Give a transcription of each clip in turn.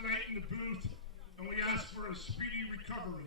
tonight in the booth, and we ask for a speedy recovery.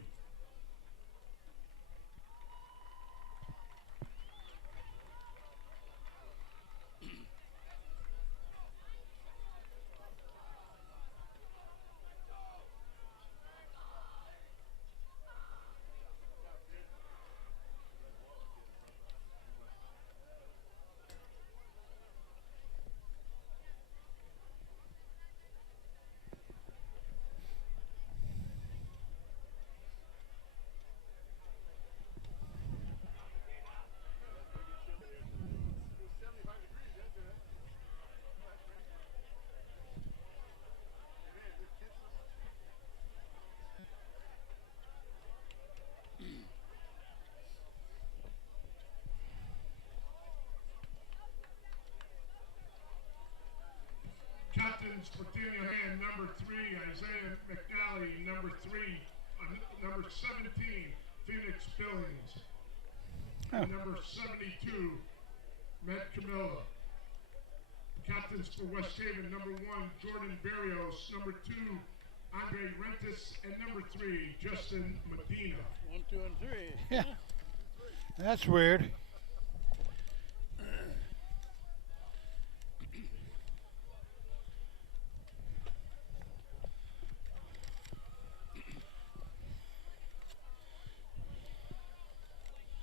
Captains for Daniel Hand, number 3, Isaiah McNally, number 3, number 17, Phoenix Billings, and number 72, Matt Camilla. Captains for West Haven, number 1, Jordan Barrios, number 2, Andre Rentis, and number 3, Justin Medina. 1, 2, and 3. Yeah. That's weird.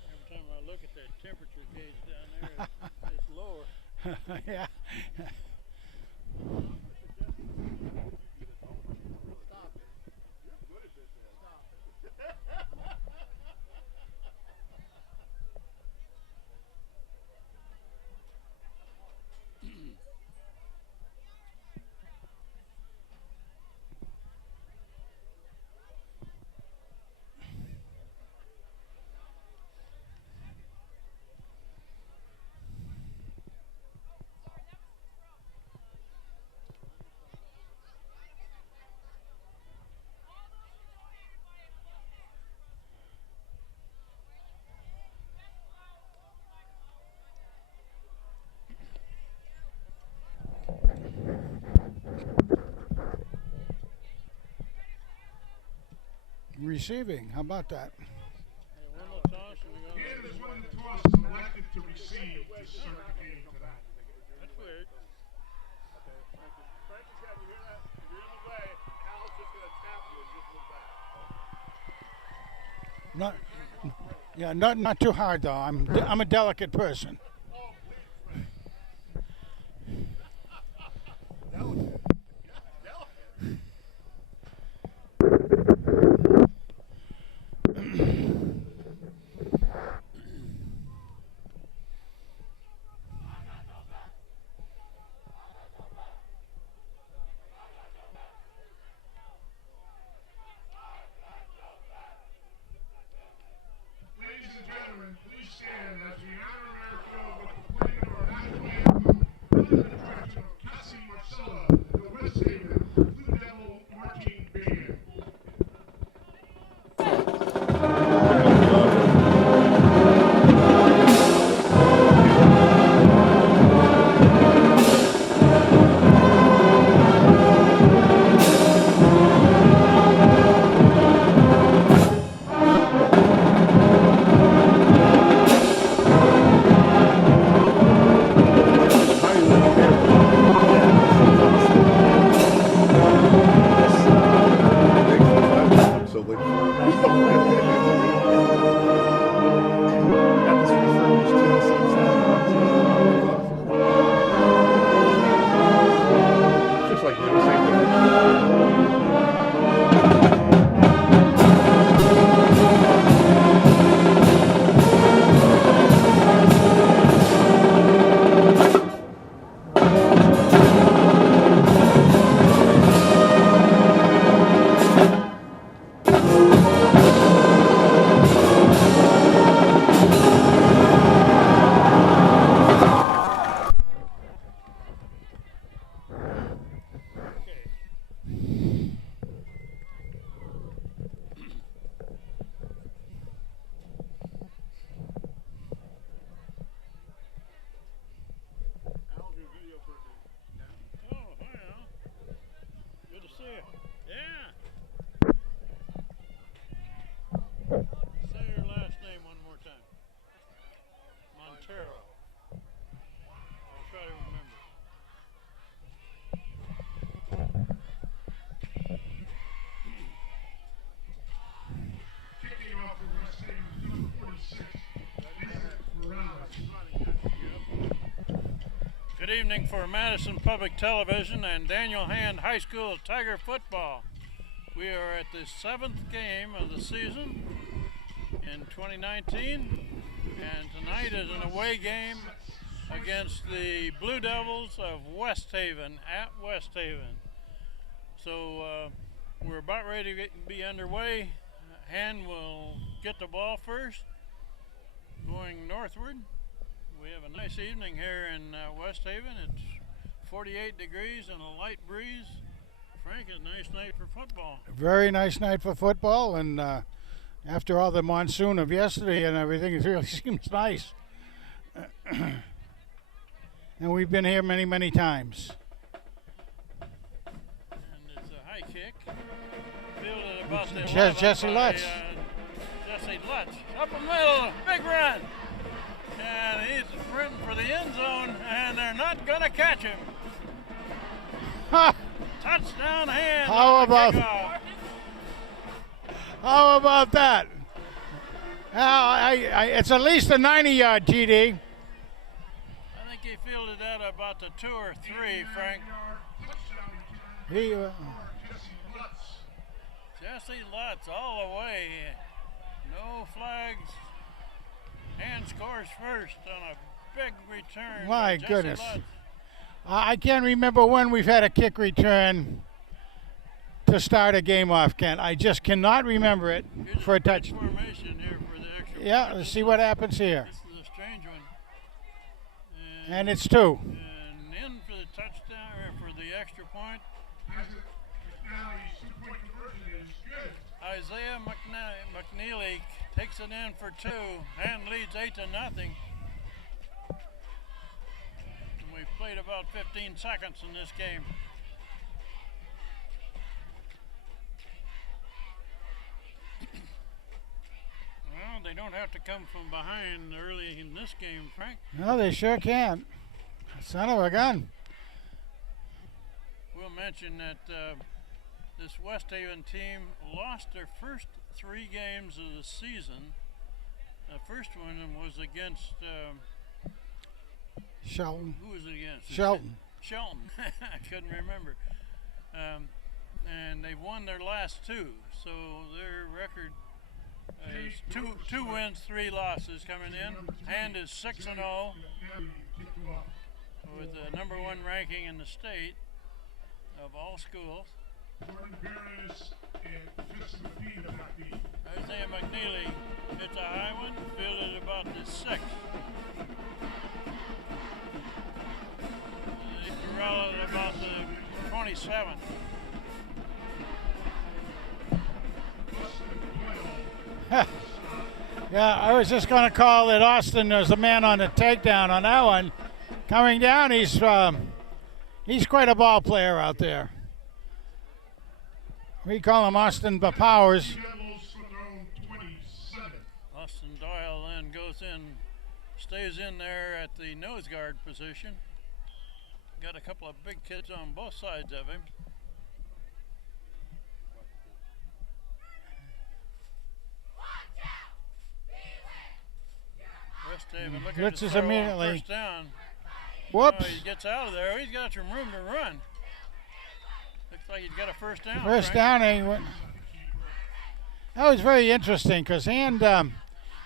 Every time I look at that temperature gauge down there, it's lower. Yeah. Receiving. How about that? Hey, one more toss and we go. Hand is one of the tosses elected to receive to start the game tonight. That's weird. Okay, Frankie said, you hear that? If you're in the way, Al's just going to tap you and just move back. Not. Yeah. Not too hard though. I'm a delicate person. Oh, please, Frank. Delicate. Delicate. Ladies and gentlemen, please stand as we honor America Good evening for Madison Public Television and Daniel Hand High School Tiger football. We are at the 7th game of the season in 2019, and tonight is an away game against the Blue Devils of West Haven at West Haven. So we're about ready to be underway. Hand will get the ball first, going northward. We have a nice evening here in West Haven. It's 48 degrees and a light breeze. Frank, a nice night for football. Very nice night for football, and after all the monsoon of yesterday and everything, it really seems nice. And we've been here many, many times. And it's a high kick. Fielded about the Jesse 11 Lutz. by, Jesse Lutz. Up the middle, big run. And he's sprinting for the end zone, and they're not going to catch him. Ha! Touchdown Hand. How on the about- kickoff. How about that? It's at least a 90-yard TD. I think he fielded that about the 2 or 3, Frank. He, Jesse Lutz all the way. No flags. Hand scores first on a big return. My by Jesse goodness. Lutz. I can't remember when we've had a kick return to start a game off, Kent. I just cannot remember it Here's for a pitch touch. formation here for the extra Yeah, point. let's see what happens here. This is a strange one. And it's 2. And in for the touchdown, or for the extra point. McNally's two-point conversion is good. Isaiah McNeely takes it in for 2. Hand leads 8-0. And we've played about 15 seconds in this game. Well, they don't have to come from behind early in this game, Frank. No, they sure can. Son of a gun. We'll mention that this West Haven team lost their first 3 games of the season. The first one was against, Shelton. who was it against? Shelton. Shelton. I couldn't remember. And they won their last 2, so their record is two wins, 3 losses coming in. Hand is 6-0 with the #1 ranking in the state of all schools. Jordan Barris and Fitz McPhee got beat. Isaiah McNeely hits a high one, fielded about the 6. Corral at about the 27. Yeah, I was just going to call that Austin was the man on the takedown on that one. Coming down, he's quite a ball player out there. We call him Austin Powers. Devils from their own 27. Austin Doyle then goes in, stays in there at the nose guard position. Got a couple of big kids on both sides of him. West Haven looking to Blitzes throw on immediately. first down. Whoops. Oh, he gets out of there. He's got some room to run. Looks like he's got a first down. First Frank. down. That was very interesting because Hand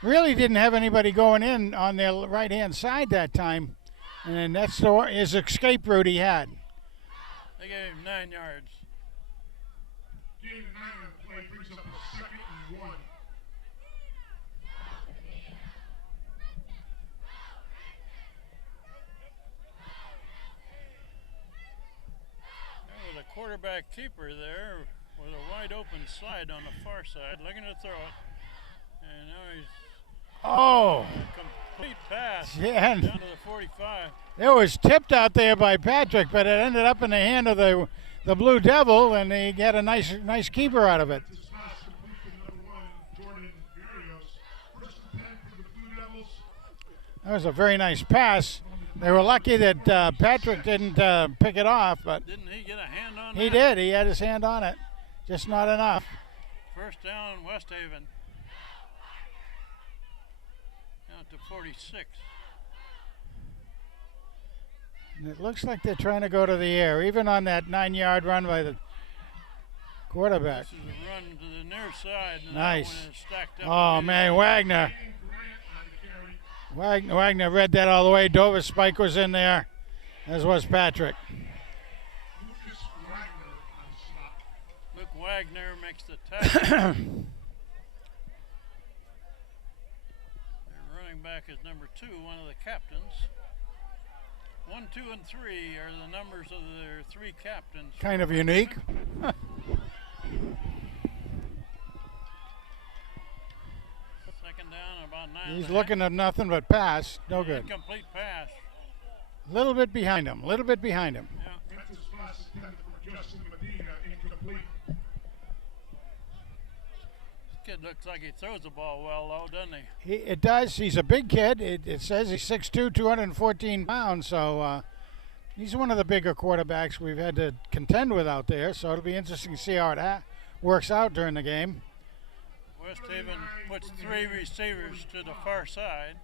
really didn't have anybody going in on their right-hand side that time. And that's his escape route he had. They gave him 9 yards. Gain 9 on the play brings up a 2nd and 1. There was a quarterback keeper there with a wide open slide on the far side, looking to throw it. And now he's Oh, complete pass yeah. down to the 45. It was tipped out there by Patrick, but it ended up in the hand of the Blue Devil, and he got a nice keeper out of it. This pass complete to number 1, Jordan Barrios. First and 10 for the Blue Devils. That was a very nice pass. They were lucky that Patrick didn't pick it off, but Didn't he get a hand on he that? did. He had his hand on it, just not enough. First down, West Haven. Down to 46. And it looks like they're trying to go to the air, even on that 9-yard run by the quarterback. This is a run to the near side. And Nice. That one is stacked up. Oh, man, Wagner. Grant on the carry. Wagner read that all the way. Dover Spike was in there, as was Patrick. Lucas Wagner on the stop. Luke Wagner makes the tackle. Their running back is number 2, one of the captains. 1, 2, and 3 are the numbers of their 3 captains. Kind of unique. Second down, about 9. He's looking at nothing but pass. No good. Incomplete pass. A little bit behind him. A little bit behind him. Yeah. Memphis pass intended for Justin Medina, incomplete. This kid looks like he throws the ball well, though, doesn't he? It does. He's a big kid. It says he's 6'2", 214 pounds. So he's one of the bigger quarterbacks we've had to contend with out there. So it'll be interesting to see how it works out during the game. West Haven puts 3 receivers to the far side.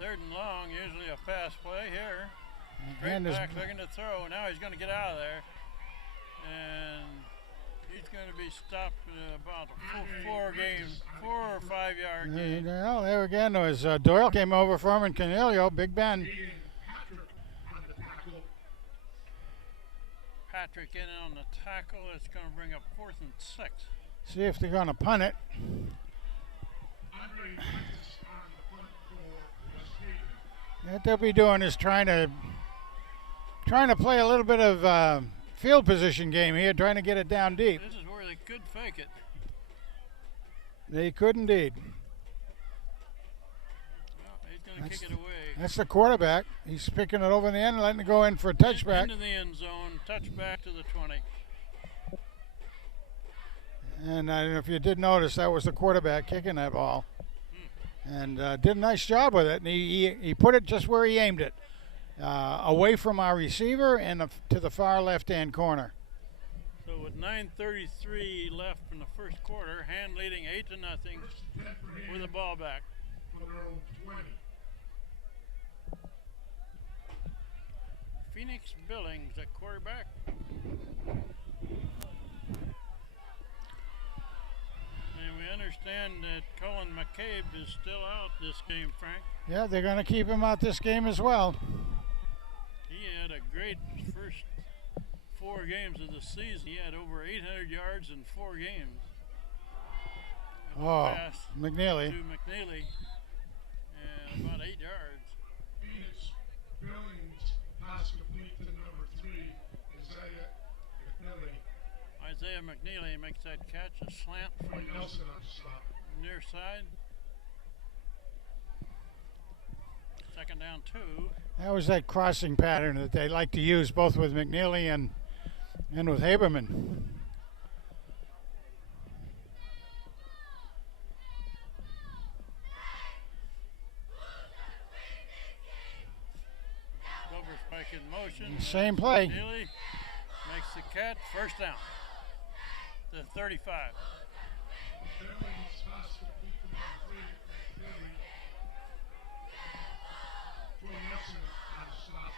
Third and long, usually a pass play here. Straight And his- back looking to throw. Now he's going to get out of there. And he's going to be stopped about a 4 or 5 yard gain. There again was Doyle came over for him and Canelio, Big Ben. Ian Patrick on the tackle. Patrick in on the tackle. It's going to bring up 4th and 6. See if they're going to punt it. Andre Prentice on the punt for West Haven. What they'll be doing is trying to play a little bit of field position game here, trying to get it down deep. This is where they could fake it. They could indeed. Well, he's going to kick it away. That's the quarterback. He's picking it over in the end and letting it go in for a touchback. Into the end zone, touchback to the 20. And I don't know if you did notice, that was the quarterback kicking that ball. And did a nice job with it. And he put it just where he aimed it. Away from our receiver and to the far left-hand corner. So with 9:33 left in the first quarter, Hand leading 8-0 with the ball back. For their own 20. Phoenix Billings at quarterback. And we understand that Colin McCabe is still out this game, Frank. Yeah, they're going to keep him out this game as well. He had a great first 4 games of the season. He had over 800 yards in 4 games. Oh, Pass McNeely. to McNeely, and about 8 yards. Phoenix Billings pass complete to number 3, Isaiah McNeely. Isaiah McNeely makes that catch, a slant Troy from Nelson on the stop. the near side. Second down 2. That was that crossing pattern that they like to use both with McNeely and with Haberman. Dover Spike in motion. Same play. McNeely makes the catch, first down. The 35. Billings pass complete to number 3, McNeely. Troy Nelson on the stop.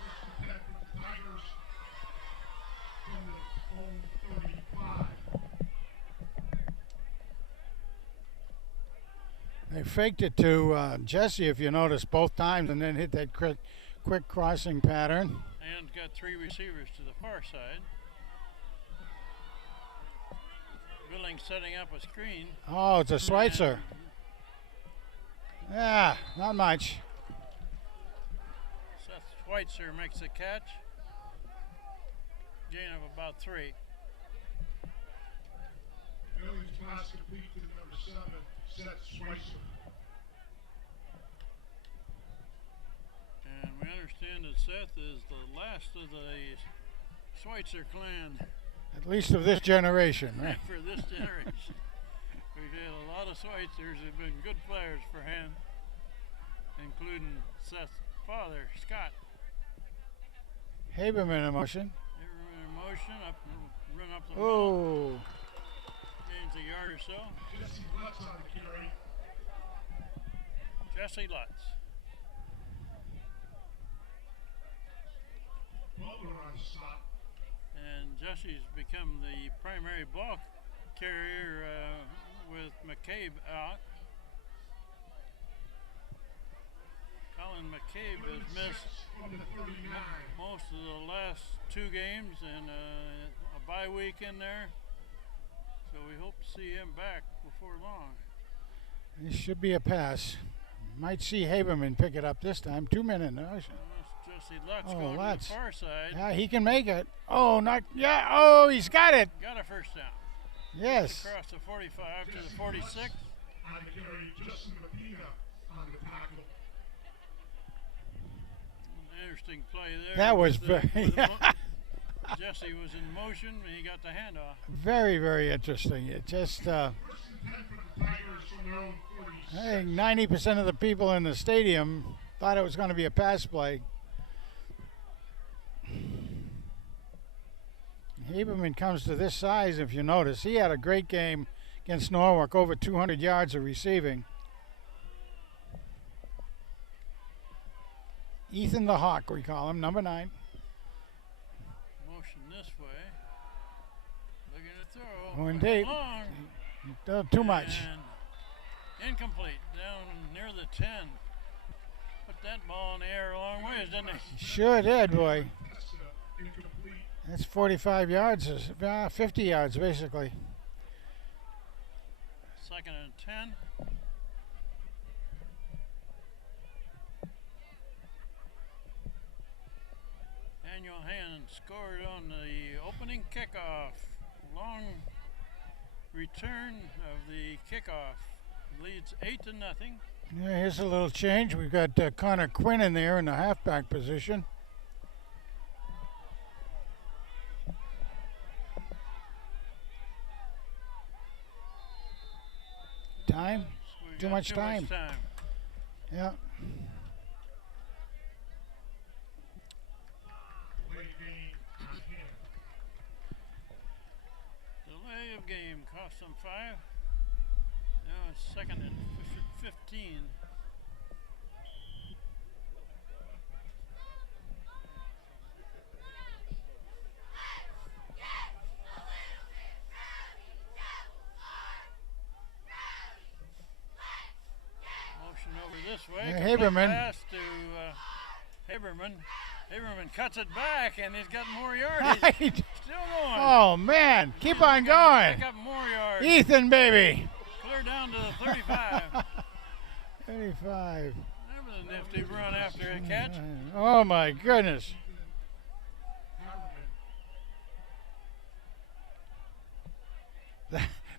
First and 10 for the Tigers from the own 35. They faked it to Jesse, if you notice, both times, and then hit that quick crossing pattern. And got 3 receivers to the far side. Billings setting up a screen. Oh, it's a Schweitzer. Yeah, not much. Seth Schweitzer makes the catch. Gain of about 3. Billings pass complete to number 7, Seth Schweitzer. And we understand that Seth is the last of the Schweitzer clan At least of this generation, right? for this generation. We've had a lot of Schweitzers who've been good players for him, including Seth's father, Scott. Haberman in motion. Everyone in motion, run up the middle, Oh, gains a yard or so. Jesse Butts on the carry. Jesse Lutz. Butler on the stop. And Jesse's become the primary ball carrier with McCabe out. Colin McCabe has missed From the 39. most of the last 2 games and a bye week in there. So we hope to see him back before long. This should be a pass. Might see Haberman pick it up this time. 2 minutes. No, That's Jesse Lutz Oh, going Lutz. to the far side. yeah, he can make it. Oh, not yeah. Oh, he's got it. Got a first down. Yes. Across the 45 to the 46. On the carry, Justin Medina on the tackle. Interesting play there. That was with the- very- with the mo- Jesse was in motion and he got the handoff. Very, very interesting. It just, First and 10 for the Tigers from their own 46. I think 90% of the people in the stadium thought it was going to be a pass play. Haberman comes to this size, if you notice. He had a great game against Norwalk, over 200 yards of receiving. Ethan the Hawk, we call him, number 9. Motion this way. Looking to throw. Oh, indeed. Long. Too much. And incomplete. Down near the 10. Put that ball in the air a long ways, didn't he? Sure did, boy. That's incomplete. That's 45 yards, 50 yards, basically. 2nd and 10. Daniel Hand scored on the opening kickoff. Long return of the kickoff. Leads 8-0. Yeah, here's a little change. We've got Connor Quinn in there in the halfback position. Time? So we Too got much time. Yeah. Late game on him. Delay of game cost them 5. Now it's 2nd and 15. Motion over this way. Yeah, Complete Haberman. Pass to Haberman. Haberman cuts it back and he's got more yardage. Right. Still going. Oh, man. Keep on going. Pick up more yards. Ethan, baby. Clear down to the 35. 35. That was a nifty run after a catch. Oh, my goodness.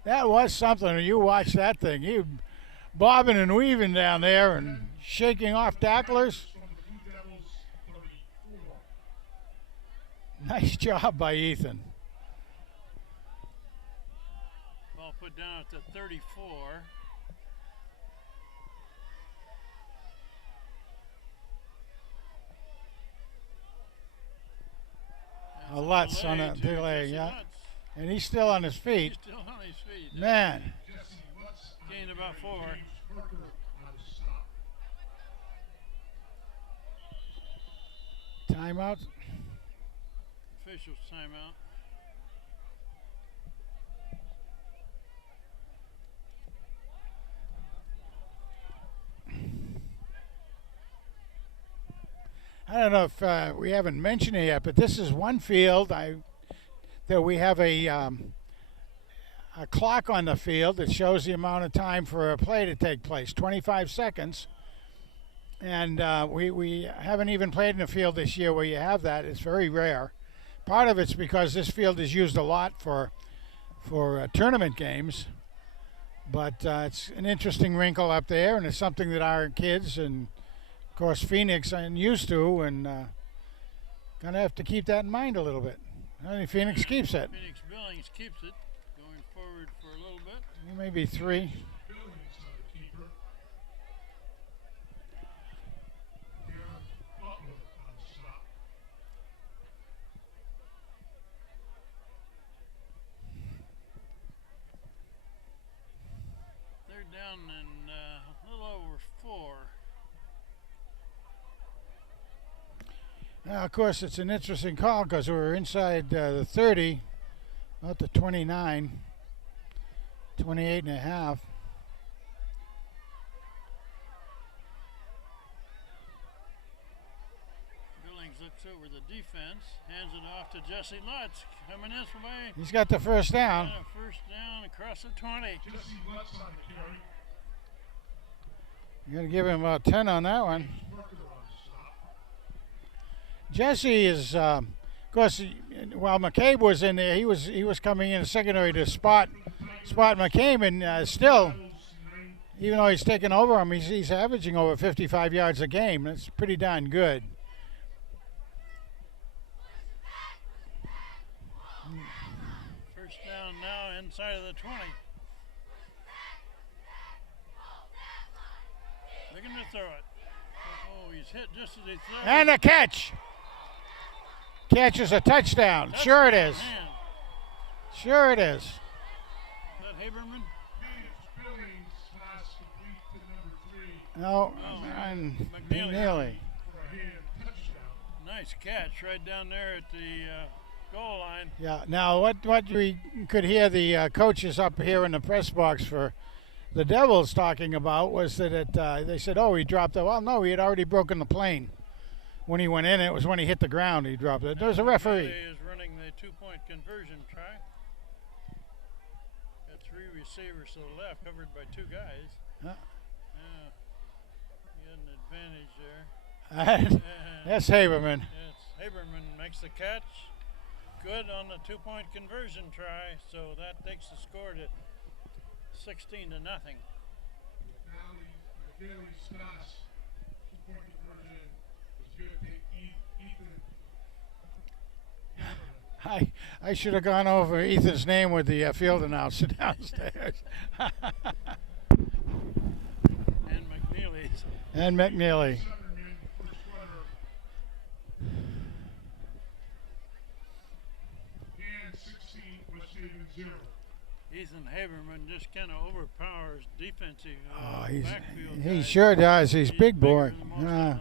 That was something. When you watch that thing, you bobbing and weaving down there and shaking off tacklers. From the Blue Devils, 34. Nice job by Ethan. Ball put down at the 34. A Lutz on a to delay, Jesse yeah. Lutz. And he's still on his He's feet. still on his feet. Man, Jesse Lutz on Gained about 4. James Parker on the stop. timeout. Officials timeout. I don't know if we haven't mentioned it yet, but this is one field that we have a clock on the field that shows the amount of time for a play to take place, 25 seconds. And we haven't even played in a field this year where you have that. It's very rare. Part of it's because this field is used a lot for tournament games. But it's an interesting wrinkle up there, and it's something that our kids and, of course, Phoenix aren't used to, and gonna have to keep that in mind a little bit. I think Phoenix keeps it. Phoenix Billings keeps it. Going forward for a little bit. Maybe 3. Billings on the keeper. Darren Butler on the stop. They're down in a little over 4. Of course, it's an interesting call because we were inside the 30, about the 29, 28 and a half. Billings looks over the defense, hands it off to Jesse Lutz, coming this way. He's got the first down. And a first down across the 20. Jesse Lutz on the carry. You're going to give him about 10 on that one. Working on the stop. Jesse is, of course, while McCabe was in there, he was coming in secondary to spot McCabe, and still, even though he's taken over him, he's averaging over 55 yards a game. That's pretty darn good. First down now inside of the 20. Looking to throw it. Oh, he's hit just as he threw it. And a catch. Catch is a touchdown. Sure it is. Man, Sure it is. is that Haberman? Billings pass complete to number 3 No, and McNeely. for a hand touchdown. Nice catch right down there at the goal line. Yeah. Now, what we could hear the coaches up here in the press box for the Devils talking about was that they said, "Oh, he dropped it." Well, no, he had already broken the plane when he went in. It was when he hit the ground he dropped it. There was a referee. He is running the 2-point conversion try. Got 3 receivers to the left, covered by 2 guys. Huh? Yeah, he had an advantage there. That's Haberman. Yes, Haberman makes the catch. Good on the 2-point conversion try, so that takes the score to 16 to nothing. McNeely Stas, 2-point conversion was good to Ethan. I should have gone over Ethan's name with the field announcer downstairs. And McNeely's. And McNeely. 7 men, first quarter. And 16, West Haven 0. Ethan Haberman just kind of overpowers defensive Oh, backfield he guys. sure does. He's big bigger boy. than most of Yeah, them.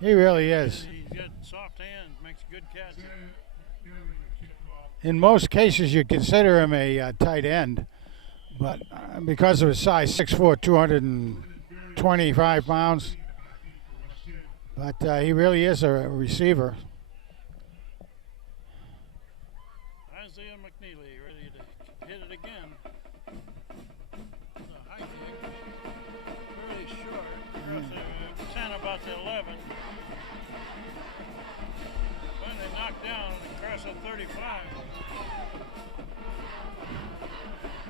he really is. He's got soft hands, makes good catches. Then McNeely would kick off. In most cases, you consider him a tight end, but because of his size, 6'4", 225 pounds, but he really is a receiver. Isaiah McNeely ready to hit it again. It's a high kick. Fairly short. Across the 10, about the 11. Finally knocked down across the 35.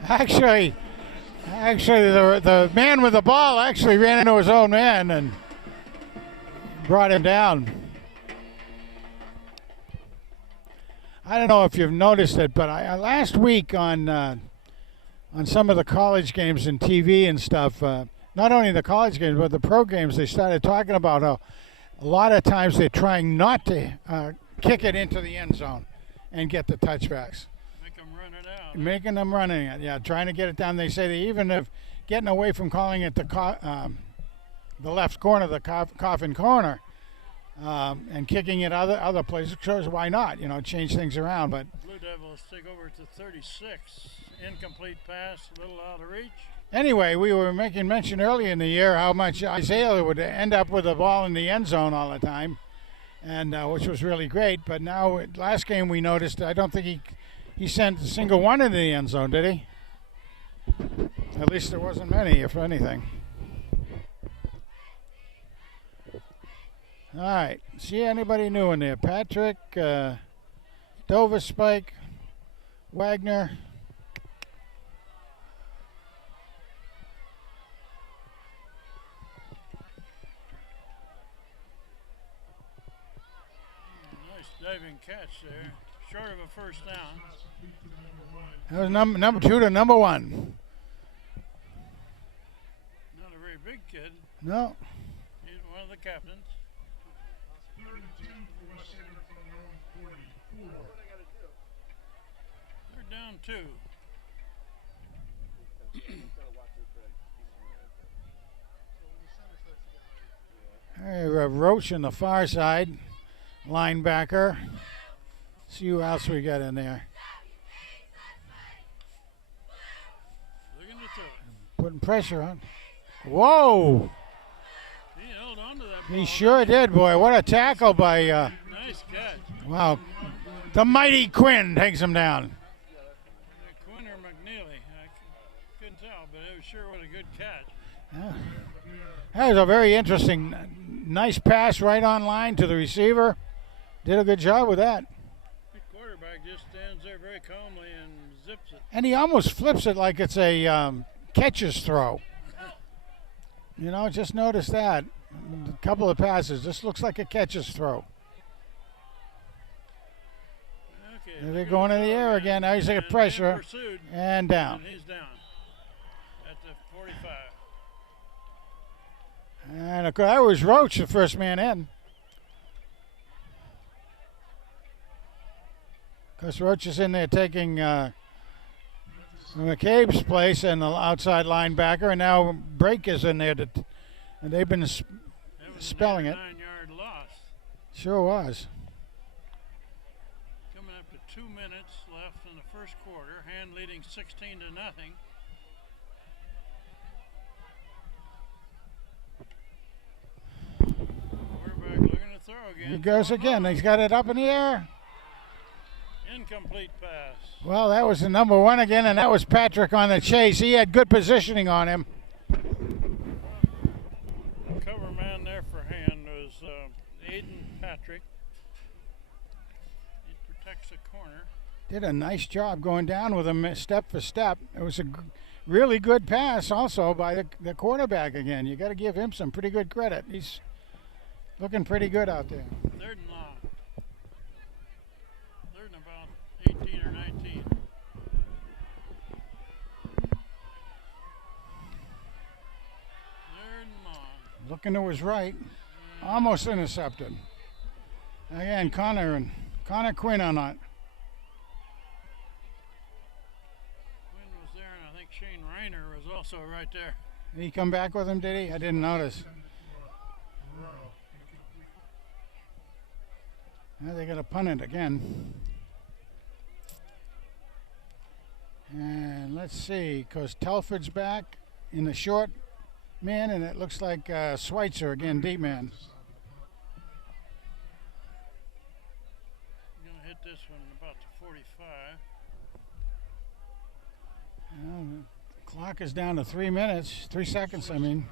Actually, the man with the ball actually ran into his own man and brought him down. I don't know if you've noticed it, but last week on some of the college games and TV and stuff, not only the college games but the pro games, they started talking about how a lot of times they're trying not to kick it into the end zone and get the touchbacks. Make them run it out. Making them running it, yeah, trying to get it down. They say they even have getting away from calling it the left corner, the coffin corner, and kicking it other places. Shows why not? You know, change things around. But Blue Devils take over to 36. Incomplete pass, a little out of reach. anyway, we were making mention earlier in the year how much Isaiah would end up with the ball in the end zone all the time, and which was really great. But now, last game we noticed, I don't think he sent a single one into the end zone, did he? At least there wasn't many, if anything. All right. See anybody new in there? Patrick, Dover Spike, Wagner. Nice diving catch there. Short of a first down. That was number 2 to number 1. Not a very big kid. No. He's one of the captains. 3rd and 2 for West Haven from their own 44. They're down 2. Hey, we have Roach on the far side. linebacker. See who else we got in there. Looking to throw it. Putting pressure on. Whoa! He held on to that ball. He sure did, boy. What a tackle by, Nice catch. wow. The mighty Quinn takes him down. Quinn or McNeely. I couldn't tell, but it was sure was a good catch. Yeah. That was a very interesting, nice pass right on line to the receiver. Did a good job with that. The quarterback just stands there very calmly and zips it. And he almost flips it like it's a catcher's throw. You know, just notice that. A couple of passes. This looks like a catcher's throw. Okay, They're going in the air again. Now he's taking pressure. Pursued, And down. and he's down at the 45. And of course, that was Roach, the first man in. Because Roach is in there taking McCabe's place and the outside linebacker, and now Brake is in there, and they've been That was spelling it. a 9-yard loss. Sure was. Coming up to 2 minutes left in the first quarter. Hand leading 16-0. Quarterback looking to throw again. He goes again. He's got it up in the air. Incomplete pass. Well, that was the number one again, and that was Patrick on the chase. He had good positioning on him. Cover man there for Hand was Aiden Patrick. He protects the corner. Did a nice job going down with him step for step. It was a really good pass also by the quarterback again. You got to give him some pretty good credit. He's looking pretty good out there. 3rd and long. 3rd and about 18 or 19. Third and long. Looking to his right. Almost intercepted. Again, Connor Quinn on it. Quinn was there, and I think Shane Reiner was also right there. Did he come back with him, did he? I didn't notice. Now they're going to punt it again. And let's see, because Telford's back in the short man, and it looks like Schweitzer again, deep man. I'm going to hit this one about the 45. Well, the clock is down to 3 minutes, 3 seconds, I mean.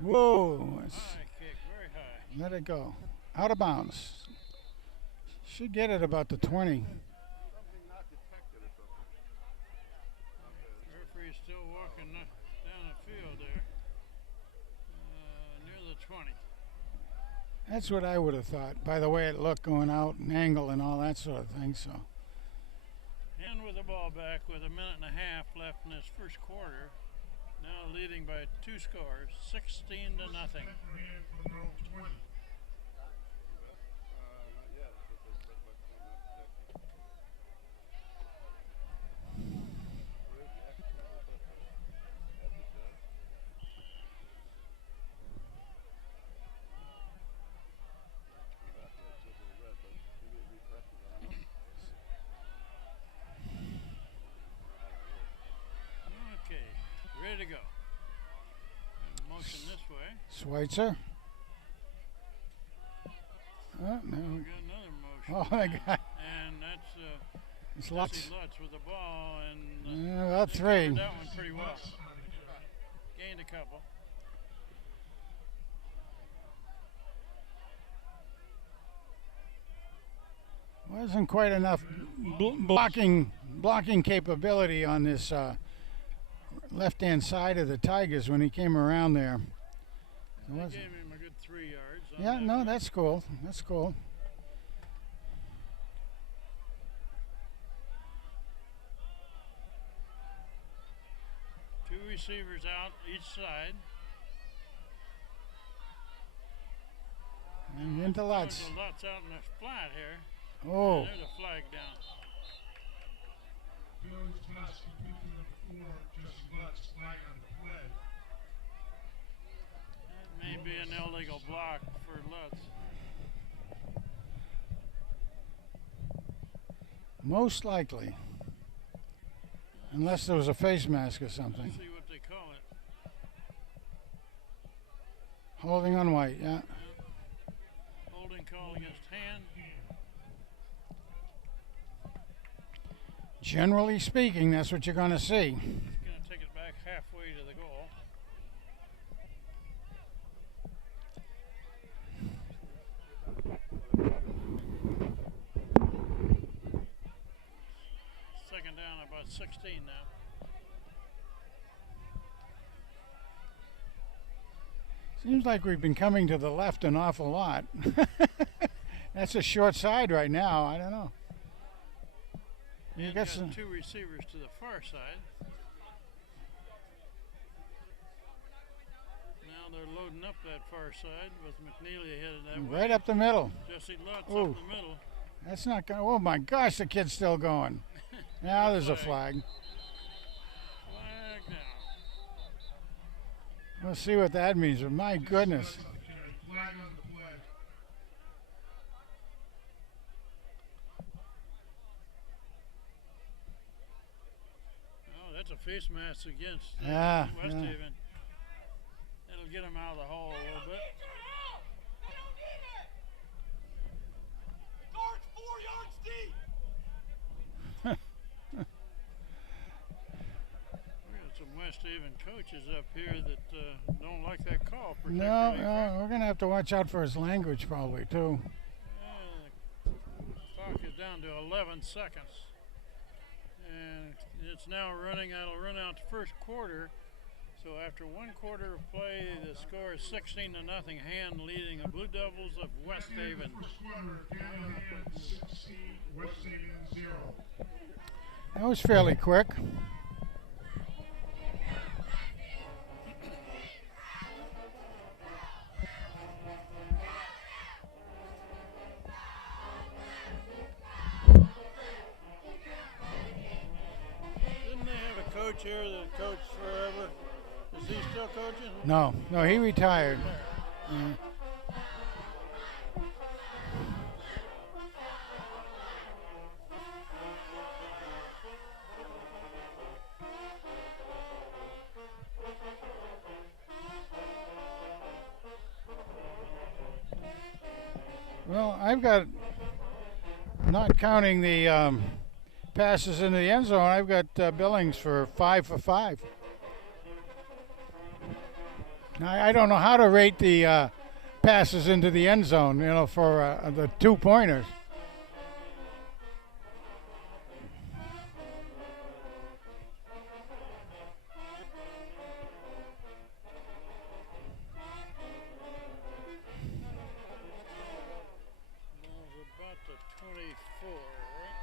Whoa, High kick, very high. let it go. Out of bounds. Should get it about the 20. Something not detected or something. Referee's still walking down the field there. Near the 20. That's what I would have thought, by the way it looked going out and angle and all that sort of thing. So Hand with the ball back with 1.5 minutes left in this first quarter. Now leading by 2 scores, 16-0. Okay, ready to go. And motion this way. Schweitzer. Oh, no. We got another motion. Oh, my God. And that's It's Jesse Lutz. Lutz with the ball, and About they 3. covered that one pretty well. Gained a couple. Wasn't quite enough blocking capability on this left-hand side of the Tigers when he came around there. It They wasn't- gave him a good 3 yards. On Yeah, that no, one. that's cool. That's cool. Two receivers out each side. And into Lutz. There's a Lutz out in the flat here. Oh, There's a flag down. Jones pass complete to number 4, Jesse Lutz, flag on the play. That may be an illegal block for Lutz. Most likely. Unless there was a face mask or something. Let's see what they call it. Holding on white, yeah. Holding call against hand. Generally speaking, that's what you're going to see. He's going to take it back halfway to the goal. Second down, about 16 now. Seems like we've been coming to the left an awful lot. That's a short side right now. I don't know. You And got got some. two receivers to the far side. Now they're loading up that far side with McNeely headed that way. Right up the middle. Jesse Lutz Ooh. up the middle. That's not going. Oh my gosh, the kid's still going. Now there's a flag. Flag now. Let's see what that means. But my goodness. Flag on the play. Oh, that's a face mask against Yeah, West yeah. Haven. That'll get him out of the hole a little bit. Guards 4 yards deep. We got some West Haven coaches up here that don't like that call No, particularly. no, we're going to have to watch out for his language probably too. The clock is down to 11 seconds. And it's now running. That'll run out the first quarter. So after one quarter of play, the score is 16-0. Hand leading the Blue Devils of West Haven. First quarter, Daniel Hand 16, West Haven 0. That was fairly quick. Didn't they have a coach here that coached forever? Is he still coaching? No, no, he retired. Well, I've got, not counting the passes into the end zone, I've got Billings for 5 for 5. Now, I don't know how to rate the passes into the end zone, you know, for the 2-pointers. That was about the 24, right?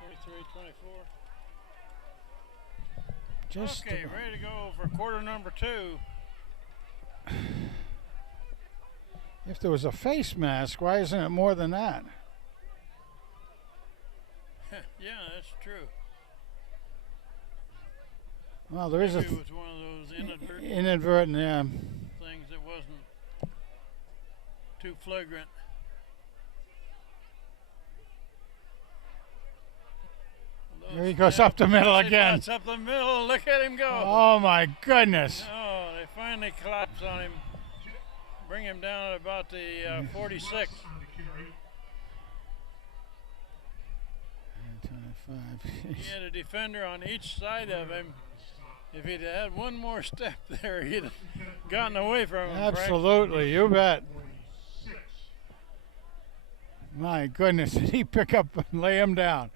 23, 24. Just Okay, about. ready to go for quarter number 2. If there was a face mask, why isn't it more than that? Yeah, that's true. Well, there is a Maybe it was one of those inadvertent inadvertent, yeah. things that wasn't too flagrant. There he goes up the middle Jesse again. Lutz up the middle. Look at him go. Oh my goodness. Oh, they finally collapse on him. Bring him down at about the 46. On the carry. 25. He had a defender on each side of him. If he'd had one more step there, he'd have gotten away from him. Absolutely, you bet. 46. My goodness, did he pick up and lay him down?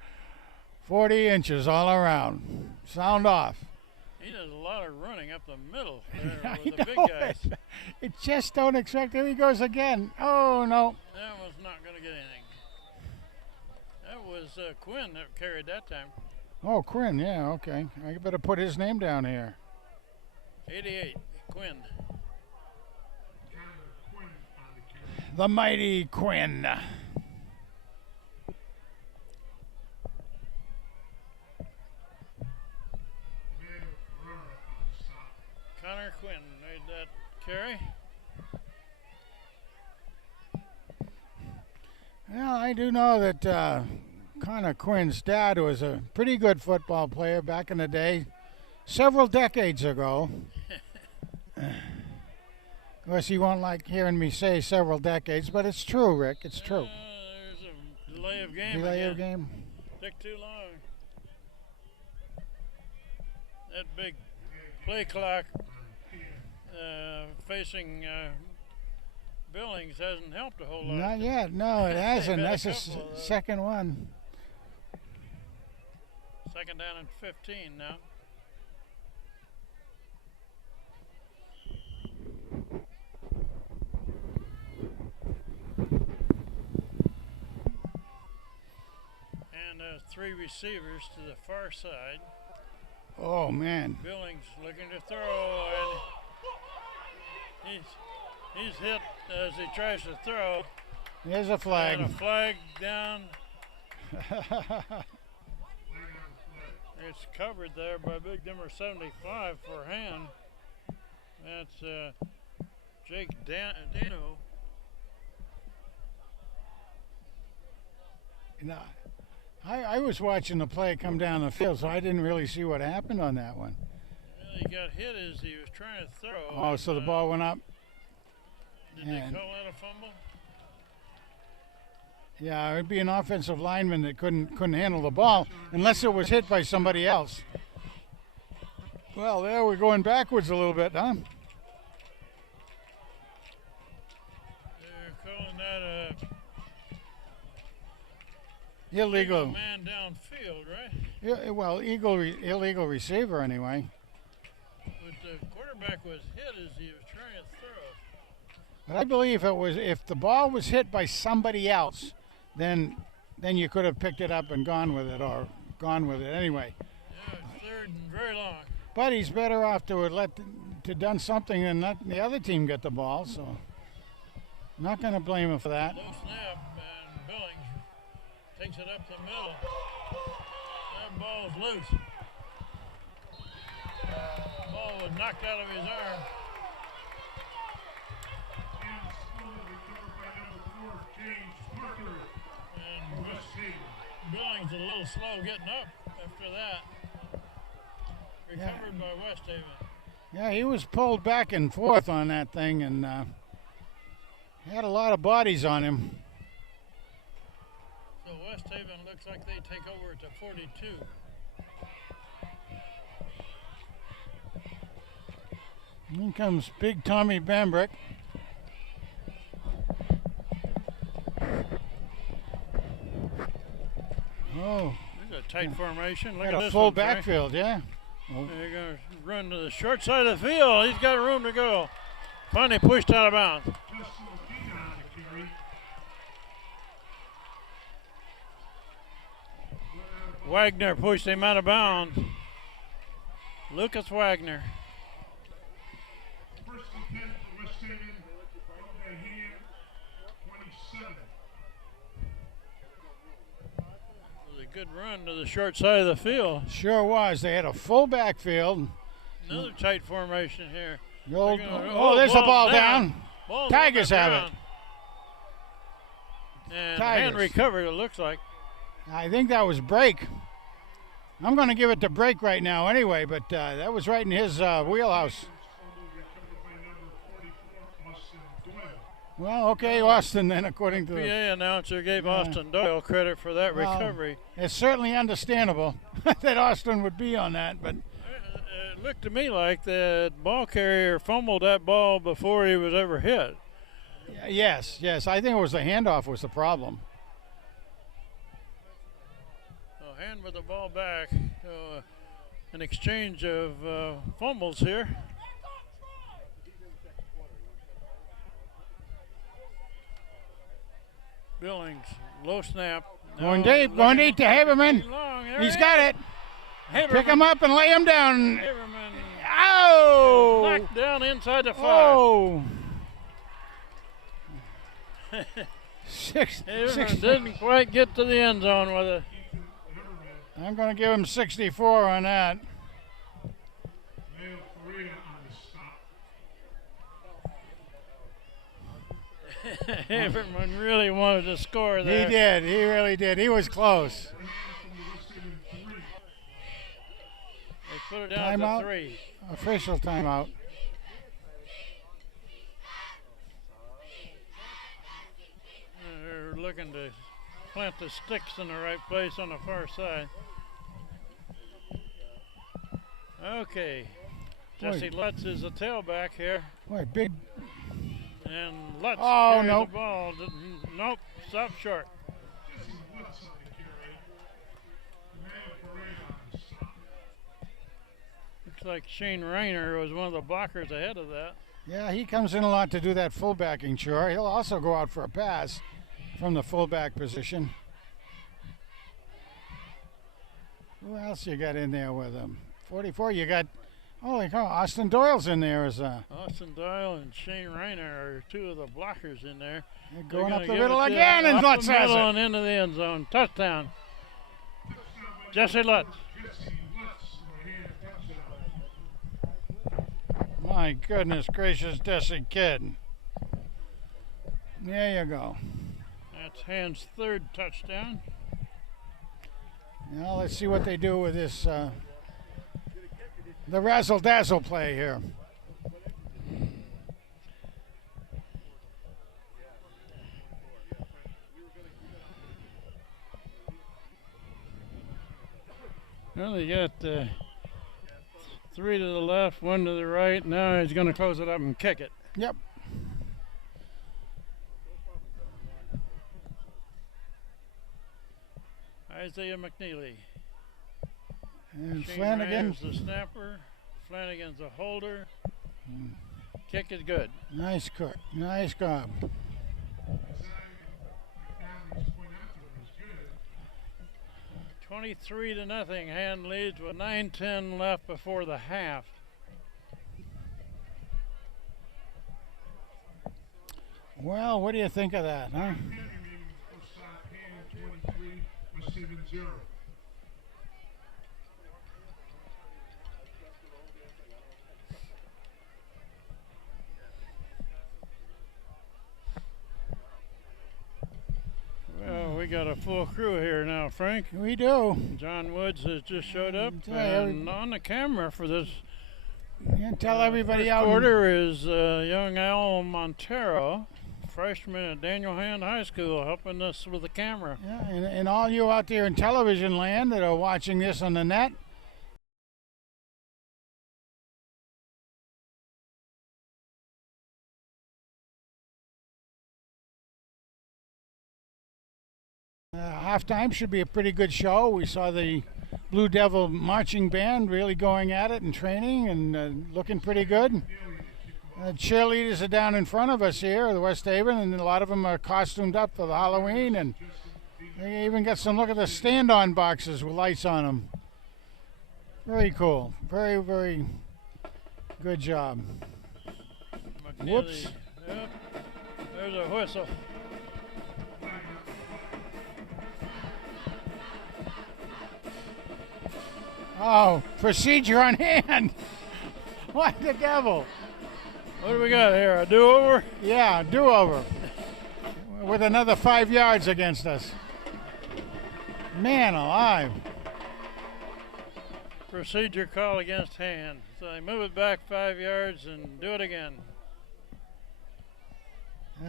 40 inches all around. Sound off. He does a lot of running up the middle there I with the big know guys. it. It just don't expect. Here he goes again. Oh no. That was not going to get anything. That was Quinn that carried that time. Oh, Quinn. Yeah, okay. I better put his name down here. 88, Quinn. Connor Quinn on the carry. The mighty Quinn. Emmanuel Ferrara on the stop. Connor Quinn made that carry. Well, I do know that Connor Quinn's dad was a pretty good football player back in the day, several decades ago. Of course, you won't like hearing me say several decades, but it's true, Rick. It's true. There's a delay of game. Delay again. of game. Took too long. That big play clock facing Billings hasn't helped a whole lot. Not yet. No, it hasn't. They've had a That's the couple of those. second one. Second down and 15 now. And three receivers to the far side. Oh, man. Billings looking to throw, and he's hit as he tries to throw. There's a flag. And a flag down. It's covered there by big number 75 for hand. That's Jake Dano. No, I was watching the play come down the field, so I didn't really see what happened on that one. Well, he got hit as he was trying to throw. Oh, so the ball went up. Did they and- call that a fumble? Yeah, it'd be an offensive lineman that couldn't handle the ball unless it was hit by somebody else. Well, there we're going backwards a little bit, huh? They're calling that a Illegal. man downfield, right? Yeah, well, illegal receiver anyway. But the quarterback was hit as he was trying to throw. But I believe if the ball was hit by somebody else, then you could have picked it up and gone with it anyway. Yeah, third and very long. But he's better off to have done something and let the other team get the ball. So I'm not going to blame him for that. Low snap, and Billings takes it up the middle. That ball's loose. Ball was knocked out of his arm. And still recovered by number 4, James Parker. And West Haven. Billings a little slow getting up after that. Recovered by West Haven. Yeah, he was pulled back and forth on that thing and had a lot of bodies on him. So West Haven looks like they take over to 42. In comes Big Tommy Bambrick. Oh, There's a tight formation. Look got at a this full one, Frank. backfield, yeah. They're going to run to the short side of the field. He's got room to go. Finally pushed out of bounds. Justin Medina on the carry. Wagner pushed him out of bounds. Lucas Wagner. First and 10 for West Haven. From the hand, 27. It was a good run to the short side of the field. Sure was. They had a full backfield. Another tight formation here. The old, They're gonna- oh, there's the ball ball's down. Ball's Tigers on the have it. ground. And Tigers. hand recovered, it looks like. I think that was Brake. I'm going to give it to Brake right now anyway, but that was right in his wheelhouse. Fumble recovered by number 44, Austin Doyle. Well, okay, Austin then, according to the... PA announcer gave Austin Doyle credit for that Well, recovery. It's certainly understandable that Austin would be on that, but It looked to me like the ball carrier fumbled that ball before he was ever hit. yes, I think it was the handoff was the problem. So hand with the ball back. So, an exchange of fumbles here. Billings, low snap. Going Now deep, going deep to Haberman. long. There He's he got is. it. Haberman. Pick him up and lay him down. Haberman Oh! knocked down inside the 5. Oh! Six, Haberman didn't quite get to the end zone with it. I'm going to give him 64 on that. Male Faria on the Haberman really wanted to score there. He did. He really did. He was close. From the West Haven 3. They put it down Timeout. to 3. Official timeout. They're looking to plant the sticks in the right place on the far side. Okay. Jesse Lutz is the tailback here. Boy, big. And Lutz Oh, carries nope. the ball. Nope, stop short. Jesse Lutz on the carry. Emmanuel Pereira on the stop. Looks like Shane Rayner was one of the blockers ahead of that. Yeah, he comes in a lot to do that fullbacking chore. He'll also go out for a pass from the fullback position. Who else you got in there with him? 44, you got, holy cow, Austin Doyle's in there as a. Austin Doyle and Shane Rayner are two of the blockers in there. They're They're going up gonna the give middle it to again, and up Lutz the has middle it. and into the end zone. Touchdown. Touchdown by Jesse Lutz. Jesse Lutz, right hand touchdown. My goodness gracious, Desi Kid. There you go. That's Hand's third touchdown. Now let's see what they do with this, the razzle-dazzle play here. Well, they got 3 to the left, 1 to the right. Now he's going to close it up and kick it. Yep. Isaiah McNeely. And Shane Flanagan, Rayner's the snapper. Flanagan's the holder. Kick is good. nice cook, nice job. McNally's point after was good. 23 to nothing. Hand leads with 9:10 left before the half. Well, what do you think of that, huh? Hand remaining first half. Hand 23, West Haven 0. Well, we got a full crew here now, Frank. We do. John Woods has just showed up, Yeah, and on the camera for this And tell everybody first out. quarter is young Al Montero, freshman at Daniel Hand High School, helping us with the camera. Yeah, and all you out there in television land that are watching this on the net, halftime should be a pretty good show. We saw the Blue Devil marching band really going at it and training and looking pretty good. Cheerleaders are down in front of us here at the West Haven, and a lot of them are costumed up for the Halloween, and they even got some look at the stand-on boxes with lights on them. Very cool. Very, very good job. McNeely. Whoops. Yep. There's a whistle. Oh, procedure on hand. What the devil? What do we got here? A do-over? Yeah, do-over. With another 5 yards against us. Man alive. Procedure call against Hand. So they move it back 5 yards and do it again.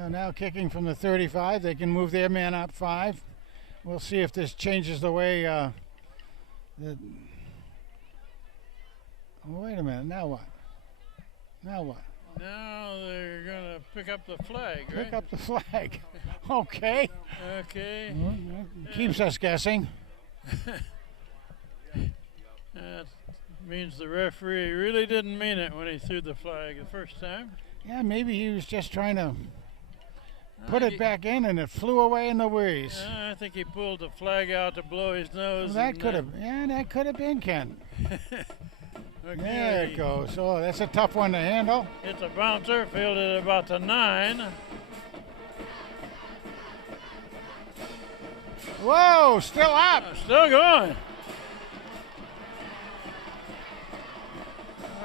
Now kicking from the 35. They can move their man up 5. We'll see if this changes the way. Oh, wait a minute. Now what? Now what? Now they're going to pick up the flag, right? Pick up the flag. Okay. Okay. Keeps us guessing. That means the referee really didn't mean it when he threw the flag the first time. Yeah, maybe he was just trying to put Uh, it he- back in and it flew away in the breeze. I think he pulled the flag out to blow his nose. That and could have, then- yeah, that could have been Ken. Okay. There it goes. Oh, that's a tough one to handle. It's a bouncer, fielded at about the 9. Whoa, still up. Still going.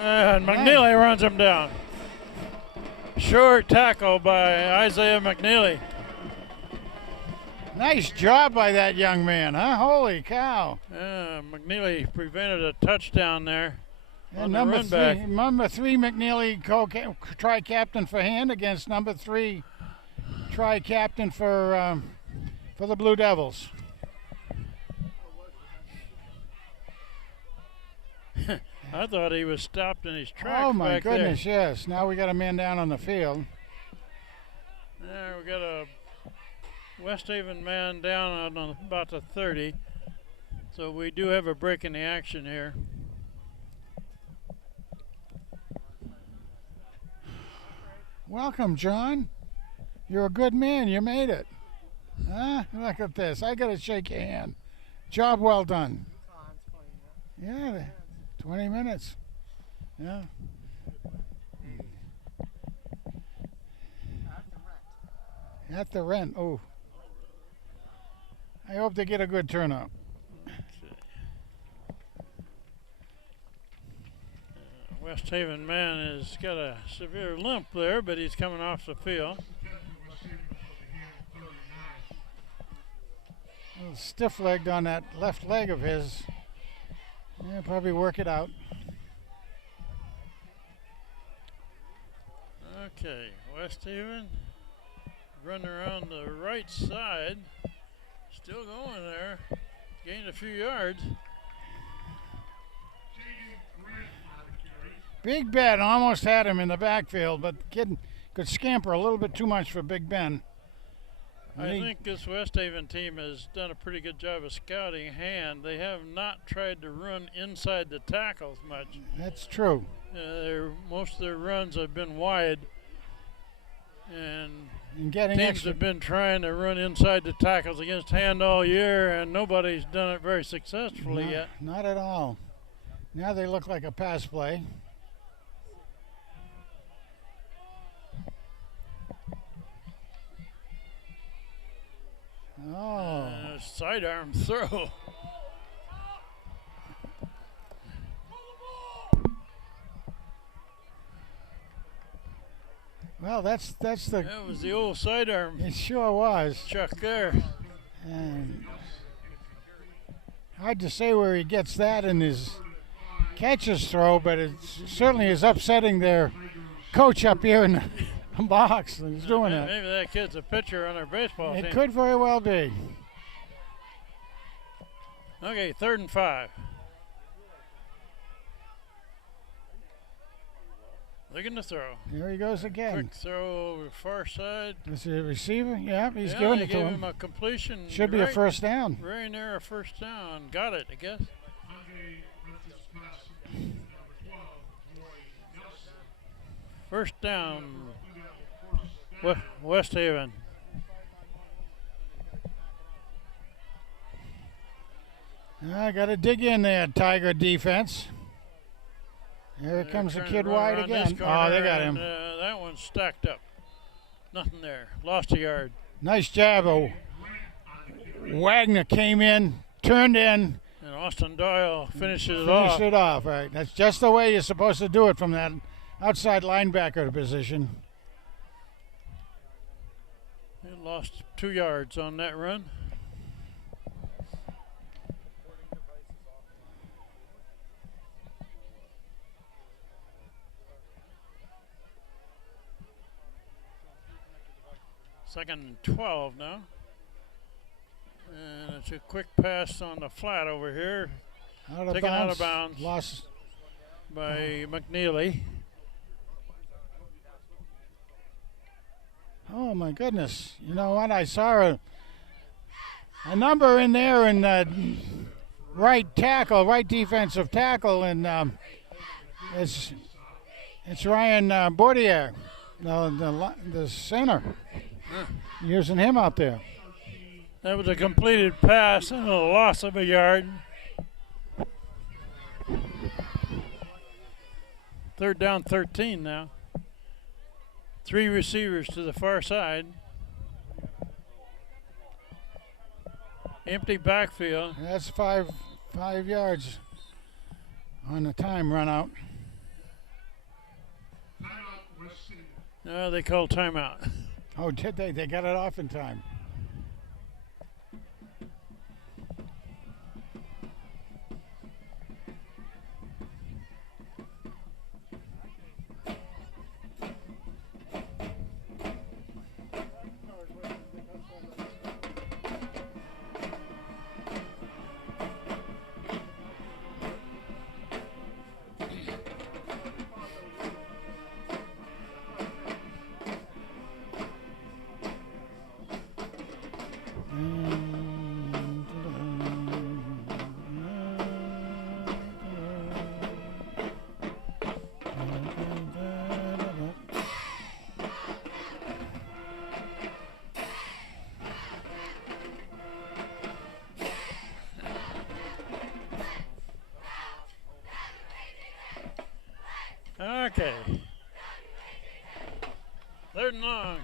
And McNeely runs him down. Short tackle by Isaiah McNeely. Nice job by that young man, huh? Holy cow. McNeely prevented a touchdown there. And On the run back. number three McNeely tri-captain for hand against number 3 tri-captain for the Blue Devils. I thought he was stopped in his tracks. Oh my back goodness, yes. Now we got a man down on the field. There we got a West Haven man down on about the 30. So we do have a break in the action here. Welcome, John. You're a good man. You made it. Huh? Look at this. I got to shake your hand. Job well done. Yeah, 20 minutes. Yeah. At the rent. Oh. I hope they get a good turnout. West Haven man has got a severe limp there, but he's coming off the field. A little stiff-legged on that left leg of his. Yeah, probably work it out. Okay, West Haven running around the right side. Still going there. Gained a few yards. Big Ben almost had him in the backfield, but the kid could scamper a little bit too much for Big Ben. I think this West Haven team has done a pretty good job of scouting hand. They have not tried to run inside the tackles much. That's true. Most of their runs have been wide, and getting teams extra. have been trying to run inside the tackles against hand all year, and nobody's done it very successfully yet. Not at all. Now they look like a pass play. Oh. Sidearm throw. Well, that's the. That was the old sidearm. It sure was. Chuck there. And hard to say where he gets that in his catches throw, but it certainly is upsetting their coach up here in the box. He's doing that. Maybe that kid's a pitcher on their baseball team. It could very well be. Okay, 3rd and 5. Looking to throw. Here he goes again. Quick throw over far side. Is he a receiver? Yeah, he's Yeah, giving they it to gave him. a completion. Should be a first down. Very near a first down. Got it, I guess. First down. West Haven. I got to dig in there, Tiger defense. Here comes the kid wide again. Oh, they got him. That one's stacked up. Nothing there. Lost a yard. Nice jab. Oh. Wagner came in, turned in. And Austin Doyle finishes Finished it off, right. That's just the way you're supposed to do it from that outside linebacker position. He lost 2 yards on that run. Second and 12 now. And it's a quick pass on the flat over here. Taken out of bounds. Lost by McNeely. Oh my goodness. You know what? I saw a number in there in right tackle, right defensive tackle, and it's Ryan Bordier, the center. Using him out there. That was a completed pass and a loss of a yard. 3rd down, 13 now. 3 receivers to the far side. Empty backfield. That's five yards on the time run out. They called timeout. Oh, did they? They got it off in time. Okay. Third and long.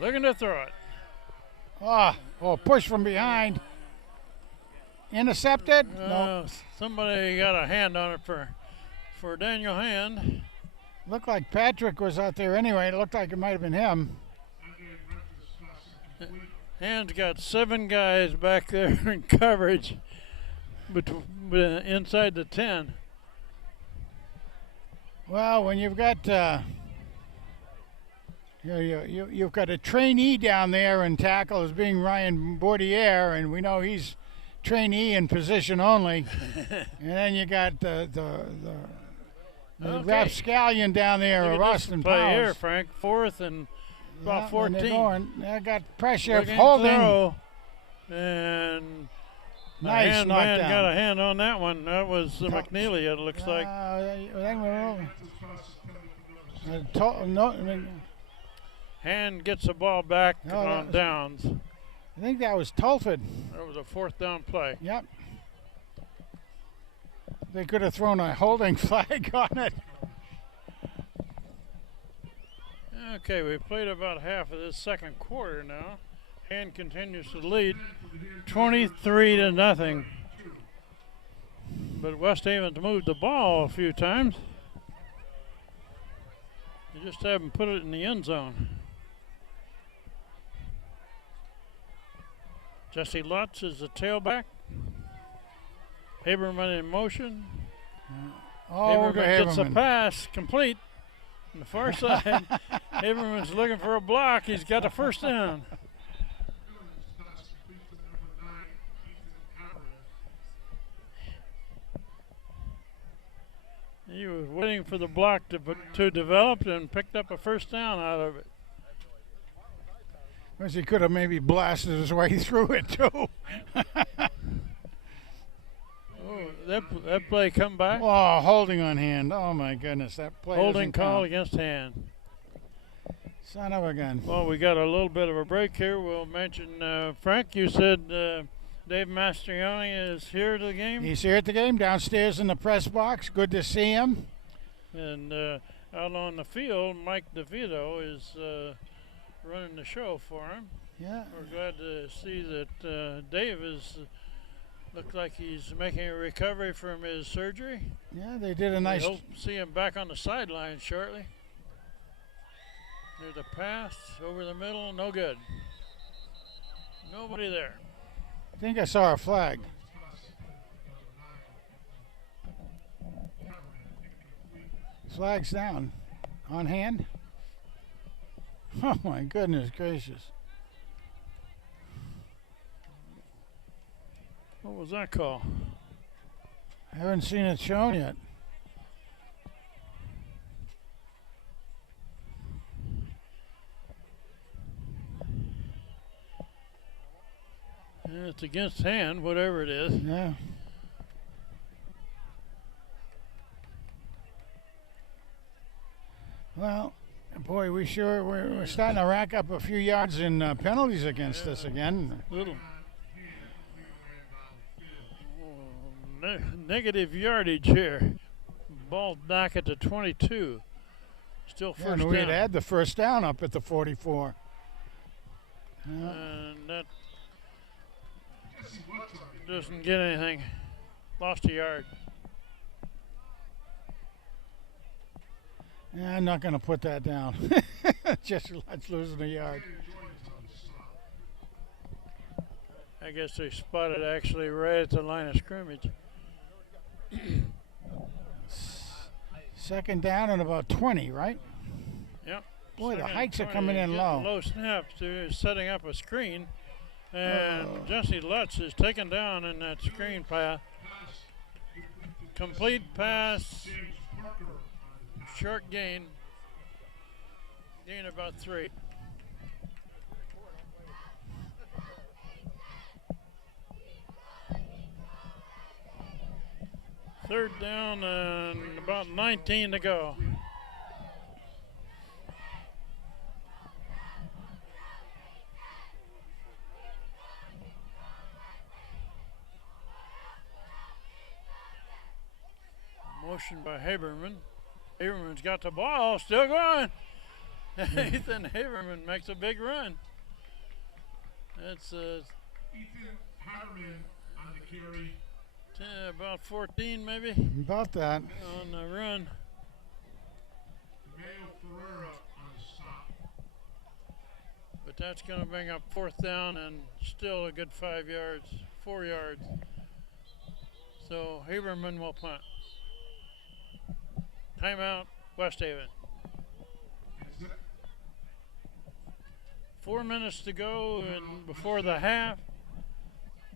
Looking to throw it. Oh, push from behind. Intercepted? No. Somebody got a hand on it for Daniel Hand. Looked like Patrick was out there anyway. It looked like it might have been him. Hand's got 7 guys back there in coverage inside the 10. Well, when you've got you've got a trainee down there in tackle as being Ryan Bordier, and we know he's trainee in position only. And then you got the rapscallion down there of Austin play Powers. Here, Frank. 4th and about 14. They got pressure of Looking holding. Throw, and Nice man knockdown. got a hand on that one. That was McNeely, it looks like. Hand gets the ball back on downs. I think that was Tulford. That was a 4th down play. Yep. They could have thrown a holding flag on it. Okay, we played about half of this second quarter now. Hand continues to lead 23-0. But West Haven's moved the ball a few times. You just haven't put it in the end zone. Jesse Lutz is the tailback. Haberman in motion. Haberman gets a pass complete on the far side. Haberman's looking for a block. He's got a first down. He was waiting for the block to develop and picked up a first down out of it. Because he could have maybe blasted his way through it too. That play come back. Oh, holding on Hand. Oh my goodness, that play. Holding call count. against Hand. Son of a gun. Well, we got a little bit of a break here. We'll mention Frank. You said Dave Mastriani is here at the game. He's here at the game, downstairs in the press box. Good to see him. And out on the field, Mike DeVito is running the show for him. Yeah. We're glad to see that Dave is. Looks like he's making a recovery from his surgery. Yeah, they did a nice. We hope to see him back on the sideline shortly. There's a pass over the middle, no good. Nobody there. I think I saw a flag. Flag's down. On Hand. Oh my goodness gracious. What was that call? I haven't seen it shown yet. Yeah, it's against Hand, whatever it is. Yeah. Well, boy, we're starting to rack up a few yards in penalties against us again. Little negative yardage here. Ball back at the 22. Still first and we down. had the first down up at the 44. And that doesn't get anything. Lost a yard. Yeah, I'm not going to put that down. Just let's losing a yard. I guess they spotted actually right at the line of scrimmage. Second down and about 20, right? Yep. Boy, the Second heights are 20, coming in getting low. Low snaps. They're setting up a screen. And Jesse Lutz is taken down in that screen pass. Complete pass. Short gain. Gain about 3. Third down and about 19 to go. Motion by Haberman. Haberman's got the ball, still going. Ethan Haberman makes a big run. That's Ethan Haberman on the carry. about 14 maybe About that. on the run. Mayo Ferreira on the stop. But that's going to bring up 4th down and still a good 4 yards. So Haberman will punt. Timeout, West Haven. 4 minutes to go and before the half.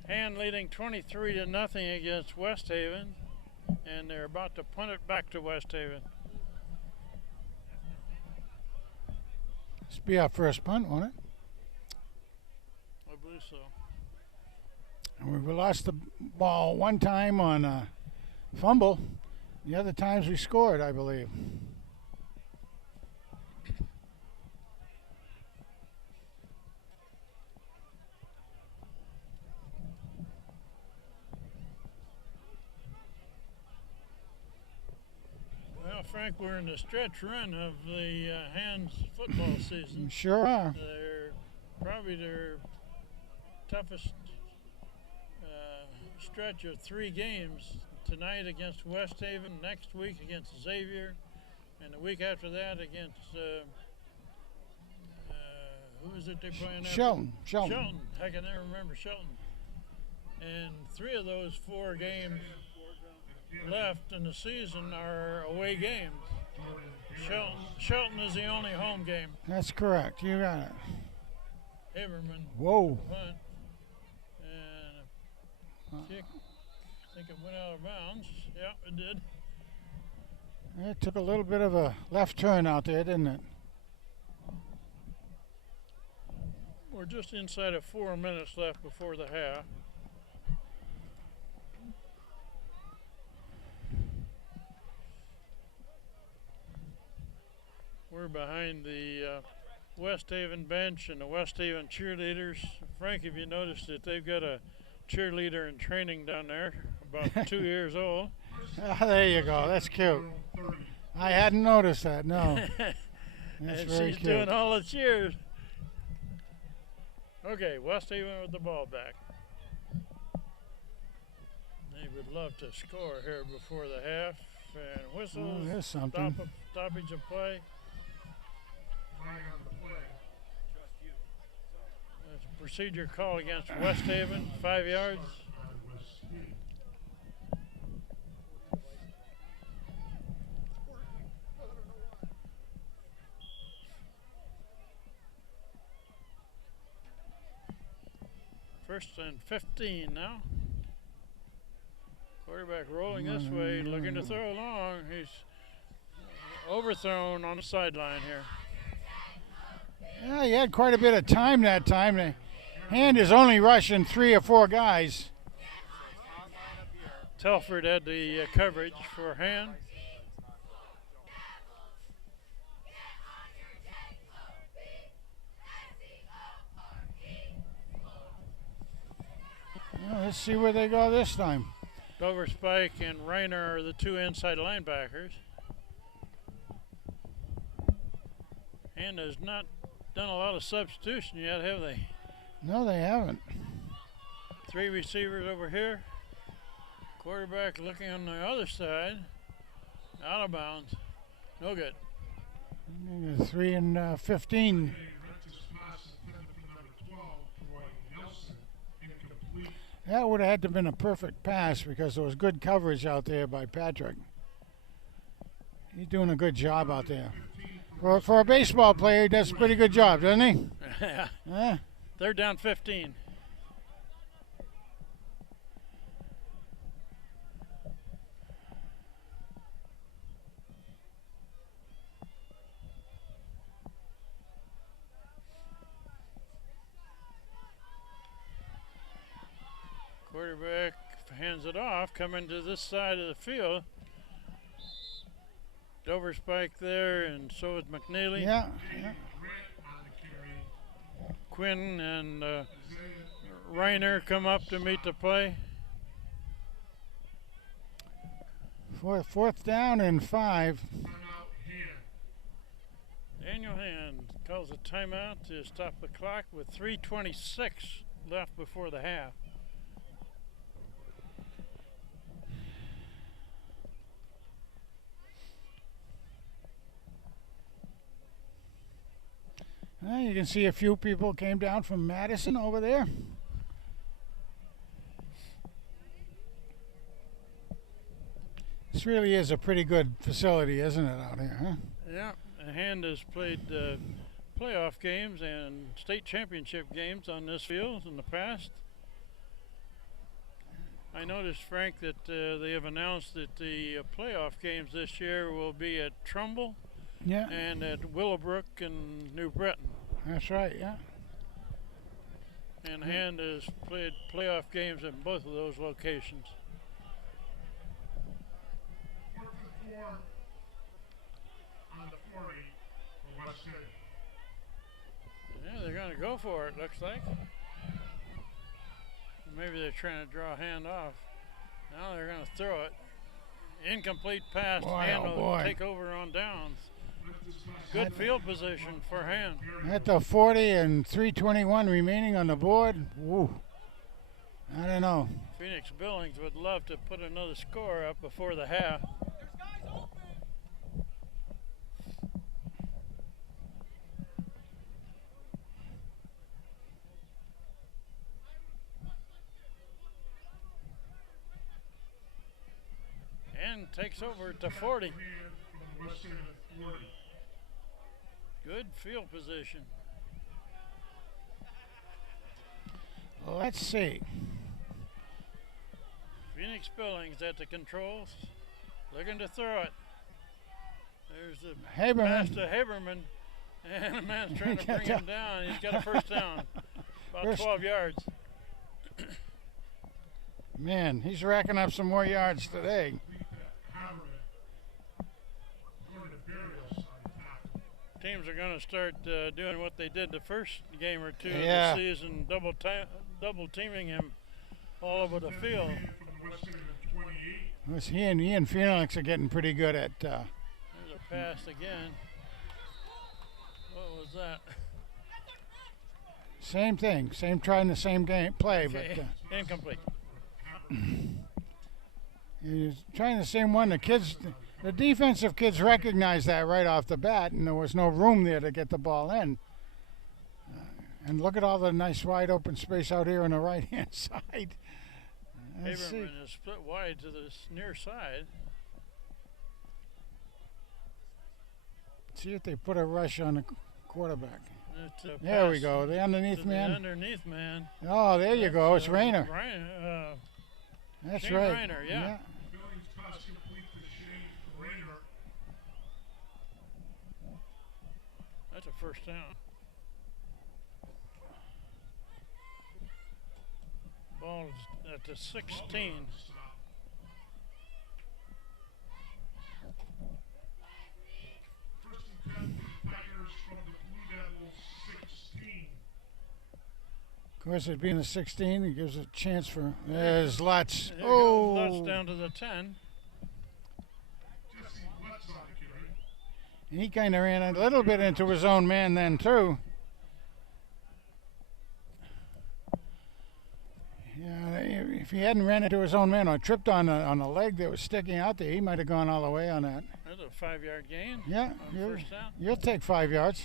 Hand leading 23-0 against West Haven, and they're about to punt it back to West Haven. This will be our first punt, won't it? I believe so. And we lost the ball one time on a fumble. The other times we scored, I believe. Well, Frank, we're in the stretch run of the Hands football season. Sure are. They're probably their toughest stretch of 3 games. Tonight against West Haven, next week against Xavier, and the week after that against who is it they're playing after? Shelton. Shelton. I can never remember Shelton. And 3 of those 4 games left in the season are away games. Shelton is the only home game. That's correct. You got it. Haberman Whoa. punt and a kick. I think it went out of bounds. Yeah, it did. It took a little bit of a left turn out there, didn't it? We're just inside of 4 minutes left before the half. We're behind the West Haven bench and the West Haven cheerleaders. Frank, have you noticed that they've got a cheerleader in training down there, about 2 years old? There you go. That's cute. I hadn't noticed that, no. That's And very she's cute. doing all the cheers. Okay, West Haven with the ball back. They would love to score here before the half. And whistles, there's something. stoppage of play. Flag on the play. That's a procedure call against West Haven, 5 yards. First and 15 now. Quarterback rolling this way, looking to throw long. He's overthrown on the sideline here. Yeah, he had quite a bit of time that time. The Hand is only rushing 3 or 4 guys. Telford had the coverage for Hand. Well, let's see where they go this time. Dover Spike and Reiner are the 2 inside linebackers. Hand has not done a lot of substitution yet, have they? No, they haven't. 3 receivers over here. Quarterback looking on the other side. Out of bounds. No good. 3 and 15. Rentis pass intended for number 12, Troy Nelson, incomplete. That would have had to have been a perfect pass because there was good coverage out there by Patrick. He's doing a good job out there. For a baseball player, he does a pretty good job, doesn't he? Yeah. Huh? They're down 15. Quarterback hands it off, coming to this side of the field. Dover spike there, and so is McNeely. Yeah. Grant on the carry. Quinn and Isaiah Reiner come up to meet the play. Fourth down and 5. timeout hand. Daniel Hand calls a timeout to stop the clock with 3:26 left before the half. You can see a few people came down from Madison over there. This really is a pretty good facility, isn't it, out here, huh? Yeah, Hand has played playoff games and state championship games on this field in the past. I noticed, Frank, that they have announced that the playoff games this year will be at Trumbull Yeah, and at Willowbrook and New Breton. that's right, yeah. And Hand has played playoff games in both of those locations. 4th and 4 on the 40 for West City. Yeah, they're going to go for it, looks like. Maybe they're trying to draw Hand off. Now they're going to throw it. Incomplete pass. Boy, Hand oh will boy. take over on downs. Good field position for Hand. At the 40 and 3:21 remaining on the board. Woo. I don't know. Phoenix Billings would love to put another score up before the half. And takes over to 40. Hand from the West City 40. Good field position. Let's see. Phoenix Billings at the controls, looking to throw it. There's the pass Haberman. to Haberman, and the man's trying to bring him down. He's got a first down, about First- 12 yards. Man, he's racking up some more yards today. Haberman. Going to Barrios on the tackle. Teams are going to start doing what they did the first game or two Yeah. of the season, double teaming him all over the field. Hand from the West City 28. Was he and Phoenix are getting pretty good at. There's a pass again. What was that? Same thing, trying the same game play, Okay. but Incomplete. he's trying the same one. The defensive kids recognized that right off the bat, and there was no room there to get the ball in. And look at all the nice wide open space out here on the right hand side. Let's see. Haberman is split wide to the near side. See if they put a rush on the quarterback. It's a There we pass go. The underneath to the man. underneath man. Oh, there you go. It's Rayner. That's Shane right. Rayner, yeah. Billings pass complete to Shane Rayner. That's a first down. Ball is at the 16. First and 10 for the Tigers from the Blue Devils 16. Of course, it being a 16, it gives a chance for. There's Lutz. There Oh, goes Lutz down to the 10. Jesse Lutz on the carry. and he kind of ran a little bit into his own man then too. Yeah, if he hadn't ran into his own man or tripped on a leg that was sticking out there, he might have gone all the way on that. It That's a 5-yard gain. Yeah, on first down. you'll take 5 yards.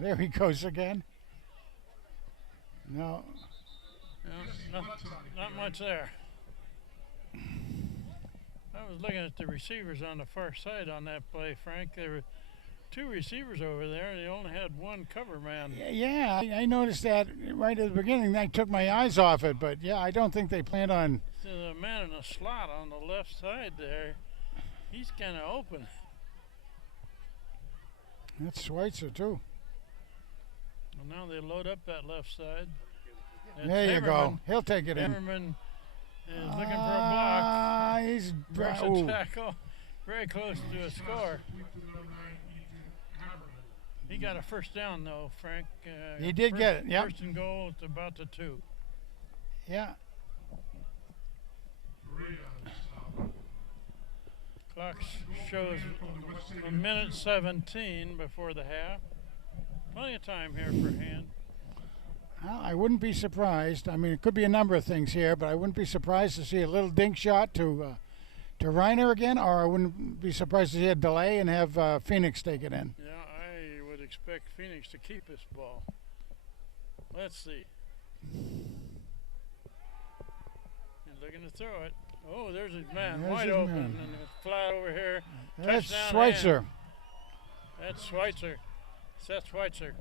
There he goes again. No. Yeah, not much there. I was looking at the receivers on the far side on that play, Frank. There were 2 receivers over there, and they only had 1 cover man. Yeah, I noticed that right at the beginning. I took my eyes off it, but yeah, I don't think they planned on. So the man in the slot on the left side there, he's kind of open. That's Schweitzer too. And now they load up that left side. And There you go. Haberman- He'll take it in. Haberman is looking for a block. He's Breaks ooh. a tackle. Very close to a score. Complete to number 9, Ethan Haberman. He got a first down though, Frank. He did get it, yep. First and goal. It's about the 2. Yeah. Great on the stop. Clock shows a minute 17 before the half. Plenty of time here for Hand. Well, I wouldn't be surprised. I mean, it could be a number of things here, but I wouldn't be surprised to see a little dink shot to Reiner again, or I wouldn't be surprised to see a delay and have Phoenix take it in. Yeah, I would expect Phoenix to keep this ball. Let's see. He's looking to throw it. Oh, there's his man, There's wide his open, man. and it's flat over here. That's Touchdown, Schweitzer. Hand. That's Schweitzer. Seth Schweitzer.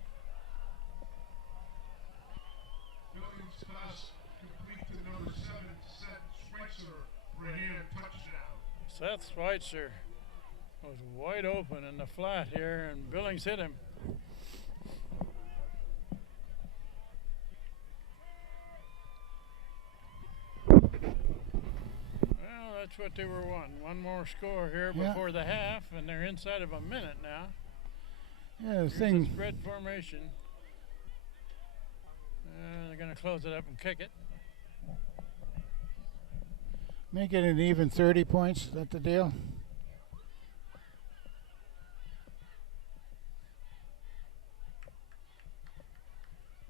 Billings pass complete to number 7, Seth Schweitzer for a Hand touchdown. Seth Schweitzer was wide open in the flat here, and Billings hit him. Well, that's what they were wanting. One more score here Yeah. before the half, and they're inside of a minute now. Yeah, the Here's the thing. spread formation. They're going to close it up and kick it. Make it an even 30 points. Is that the deal?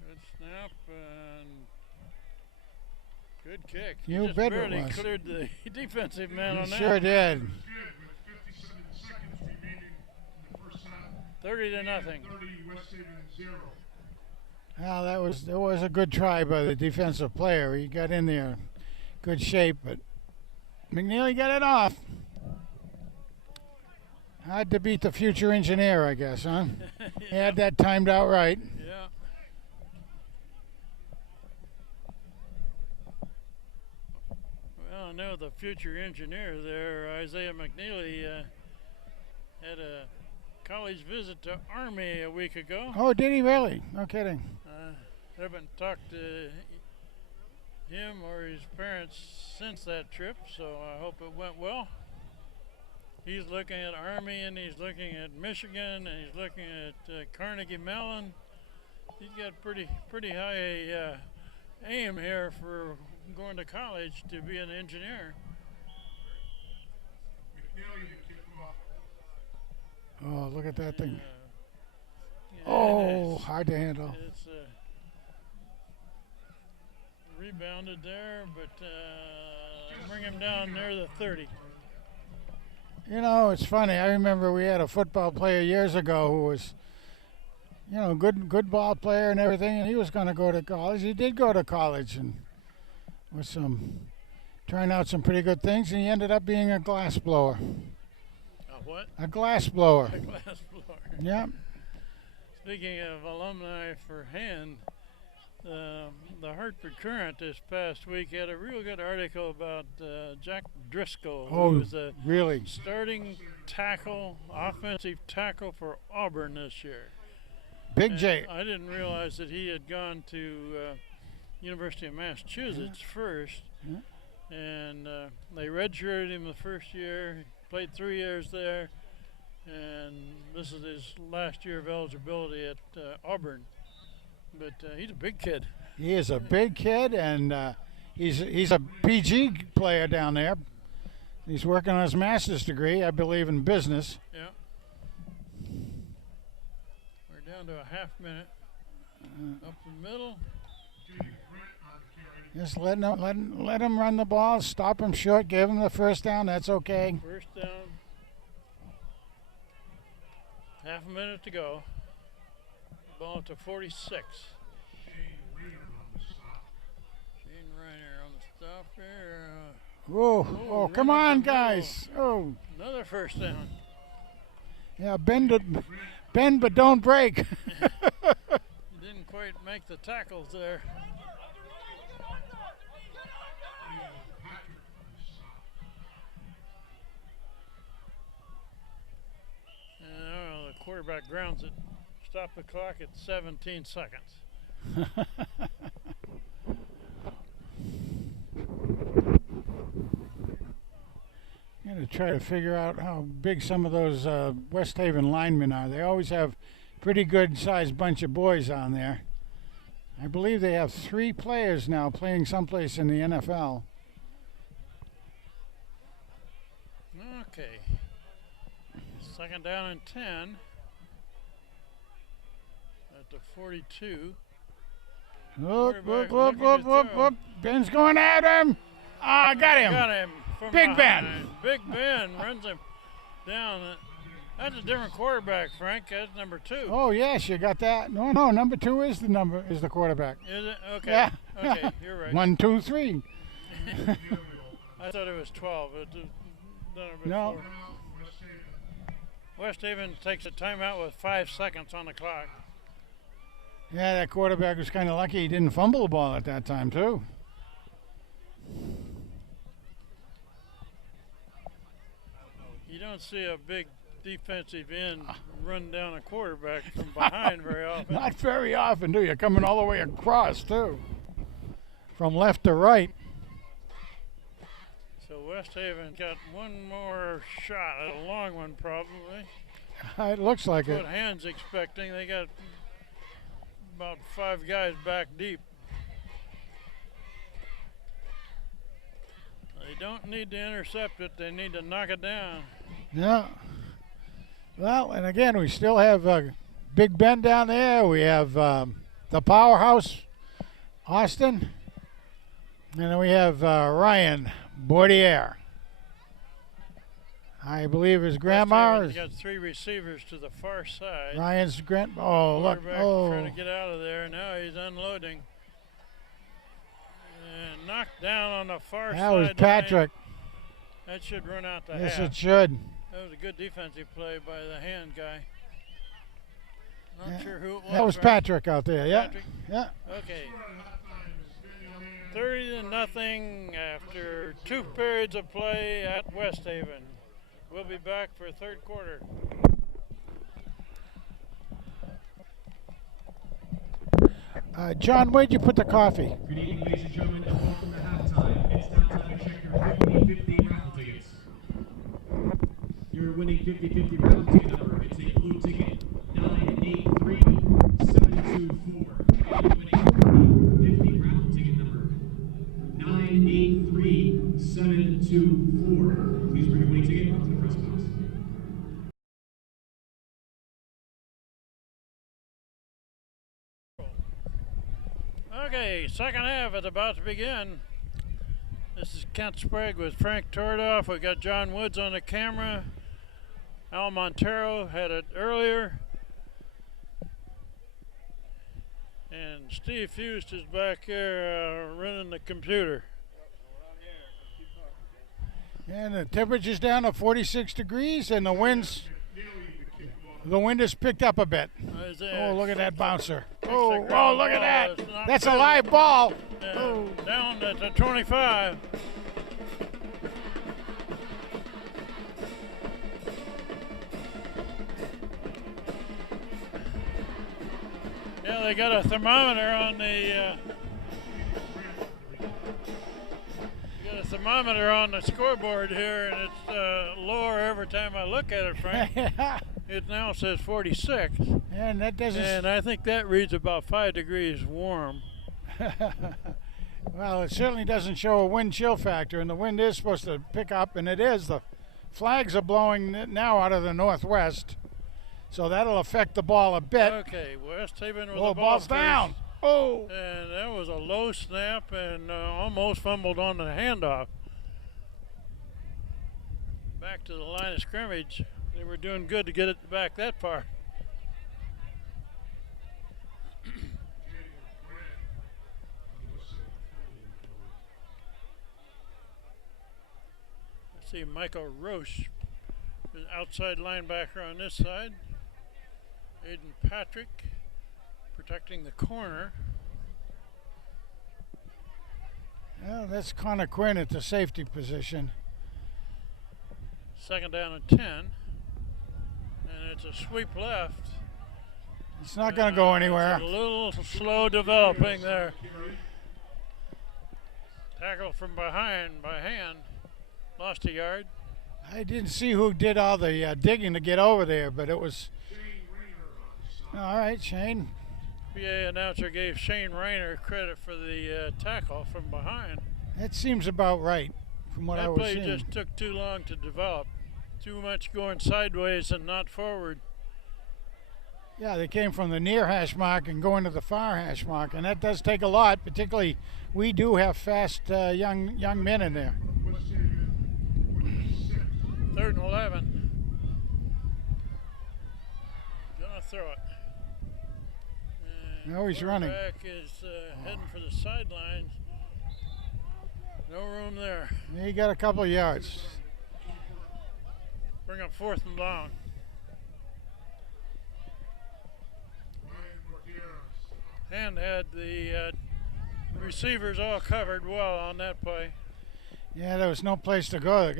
Good snap and good kick. You he just bet it barely was. cleared the defensive man on He that. sure did. Good with 57 seconds remaining in the first half. 30 to nothing. 30, West Haven 0. Well, that was a good try by the defensive player. He got in there, good shape, but McNeely got it off. Hard to beat the future engineer, I guess, huh? He had that timed out right. Yeah. Well, I know the future engineer there, Isaiah McNeely, had a college visit to Army a week ago. Oh, did he really? No kidding. Haven't talked to him or his parents since that trip, so I hope it went well. He's looking at Army, and he's looking at Michigan, and he's looking at Carnegie Mellon. He's got pretty high aim here for going to college to be an engineer. McNeely to kick off. Oh, look at that thing. Yeah, Oh, it's- hard to handle. It's rebounded there, but bring him down near the 30. You know, it's funny. I remember we had a football player years ago who was, you know, good ball player and everything, and he was going to go to college. He did go to college and was trying out some pretty good things, and he ended up being a glass blower. What? A glass blower. A glass blower. Yeah. Speaking of alumni for Hand, the Hartford Courant this past week had a real good article about Jack Driscoll, Oh, who was a really? starting tackle, offensive tackle for Auburn this year. Big And J. I didn't realize that he had gone to University of Massachusetts first, and they redshirted him the first year. Played 3 years there, and this is his last year of eligibility at Auburn. But he's a big kid. He is a big kid, and he's a PG player down there. He's working on his master's degree, I believe, in business. Yeah. We're down to a half minute. Up the middle. Just let him run the ball, stop him short, give him the first down. That's okay. First down. Half a minute to go. Ball to 46. Shane Reiner on the stop here. Whoa! Oh, come on, guys! Oh, Another first down. yeah, bend, but don't break. Didn't quite make the tackles there. And the quarterback grounds it. Stop the clock at 17 seconds. I'm going to try to figure out how big some of those West Haven linemen are. They always have pretty good sized bunch of boys on there. I believe they have 3 players now playing someplace in the NFL. Okay. Second down and 10. At the 42. Whoop. Ben's going at him. Ah, got him. Got him. From Big behind. Ben. Big Ben runs him down. That's a different quarterback, Frank. That's number 2. Oh yes, you got that. No, number 2 is the quarterback. Is it? Okay. Yeah. Okay, you're right. 1, 2, 3. I thought it was 12. No. West Haven takes a timeout with 5 seconds on the clock. Yeah, that quarterback was kind of lucky he didn't fumble the ball at that time too. You don't see a big defensive end run down a quarterback from behind very often. Not very often, do you? Coming all the way across too, from left to right. So West Haven got one more shot, a long one probably. It looks like What it. Hand's expecting. They got about 5 guys back deep. They don't need to intercept it. They need to knock it down. Yeah. Well, and again, we still have Big Ben down there. We have the powerhouse, Austin. And then we have Ryan Bordier. I believe his grandma He's is got 3 receivers to the far side. Ryan's Oh, look. Quarterback Oh, trying to get out of there. Now he's unloading. And knocked down on the far side. that was Patrick. That should run out the Yes, half. it should. That was a good defensive play by the Hand guy. Not Yeah, sure who it was. That was right? Patrick out there. Yeah. Patrick? Yeah. Okay. 30-0 after 2 periods of play at West Haven. We'll be back for 3rd quarter. John, where'd you put the coffee? Good evening, ladies and gentlemen, and welcome to halftime. It's now time to check your 50-50 raffle tickets. Your winning 50-50 raffle ticket number, it's a blue ticket, 983724. Your winning 50-50 raffle ticket number, 983724. Please bring your winning ticket up to the press box. Okay, second half is about to begin. This is Kent Sprague with Frank Tordoff. We got John Woods on the camera. Al Montero had it earlier. And Steve Fust is back here running the computer. And the temperature's down to 46 degrees, and the wind has picked up a bit. Oh, look at that bouncer. Oh, look at that. That's a live ball. Oh. Down at the 25. Yeah, they got a thermometer on the scoreboard here, and it's lower every time I look at it, Frank. It now says 46. And that doesn't. And I think that reads about 5 degrees warm. Well, it certainly doesn't show a wind chill factor, and the wind is supposed to pick up, and it is. The flags are blowing now out of the northwest, so that'll affect the ball a bit. Okay, West Haven with Oh, the ball ball's down. first. Oh! And that was a low snap and almost fumbled on the handoff. Back to the line of scrimmage. They were doing good to get it back that far. I see Michael Roche, the outside linebacker on this side. Aiden Patrick protecting the corner. Well, that's Connor Quinn at the safety position. Second down and 10. And it's a sweep left. It's not going to go anywhere. It's a little slow developing there. Tackle from behind by hand. Lost a yard. I didn't see who did all the digging to get over there, but it was. All right, Shane. PA announcer gave Shane Rayner credit for the tackle from behind. That seems about right from what I That was play seeing. just took too long to develop. Too much going sideways and not forward. Yeah, they came from the near hash mark and going to the far hash mark, and that does take a lot. Particularly, we do have fast young men in there. 3rd and 11. Gonna throw it. And No, he's running. quarterback is heading for the sidelines. No room there. He got a couple of yards. Bring up 4th and long. And had the receivers all covered well on that play. Yeah, there was no place to go. The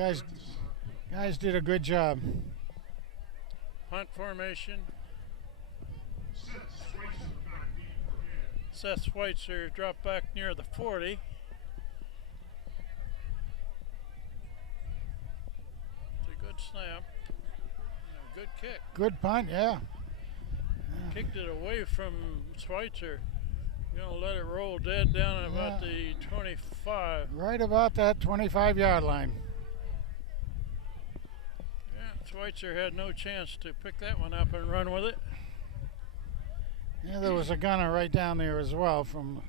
guys did a good job. Hunt formation. Seth Schweitzer dropped back near the 40. It's a good snap. And a good kick. Good punt, yeah. Kicked it away from Schweitzer. Gonna let it roll dead down at about the 25. Right about that 25-yard line. Yeah, Schweitzer had no chance to pick that one up and run with it. Yeah, there was a gunner right down there as well from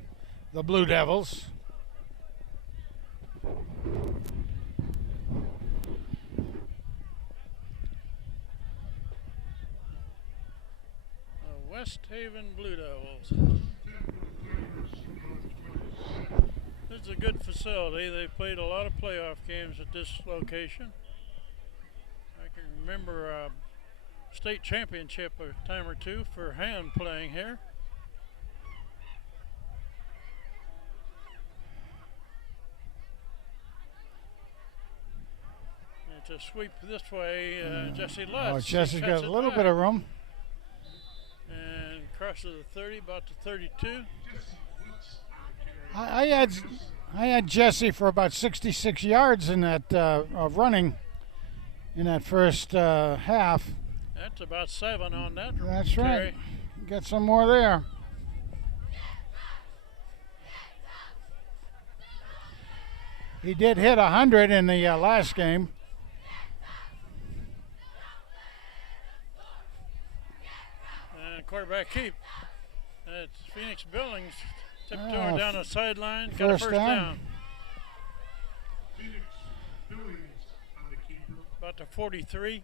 the Blue Devils. The West Haven Blue Devils. This is a good facility. They played a lot of playoff games at this location. I can remember a state championship a time or two for hand playing here. It's a sweep this way. Jesse Lutz. Oh, Jesse's cuts got a it little back bit of room. and crosses the 30, about to 32. I had Jesse for about 66 yards in that of running in that first half. That's about 7 on that. That's carry. right. Got some more there. He did hit 100 in the last game. And quarterback keep. It's Phoenix Billings tiptoeing down the sideline. Got a first first down. down. Phoenix Billings on the keeper. About to 43.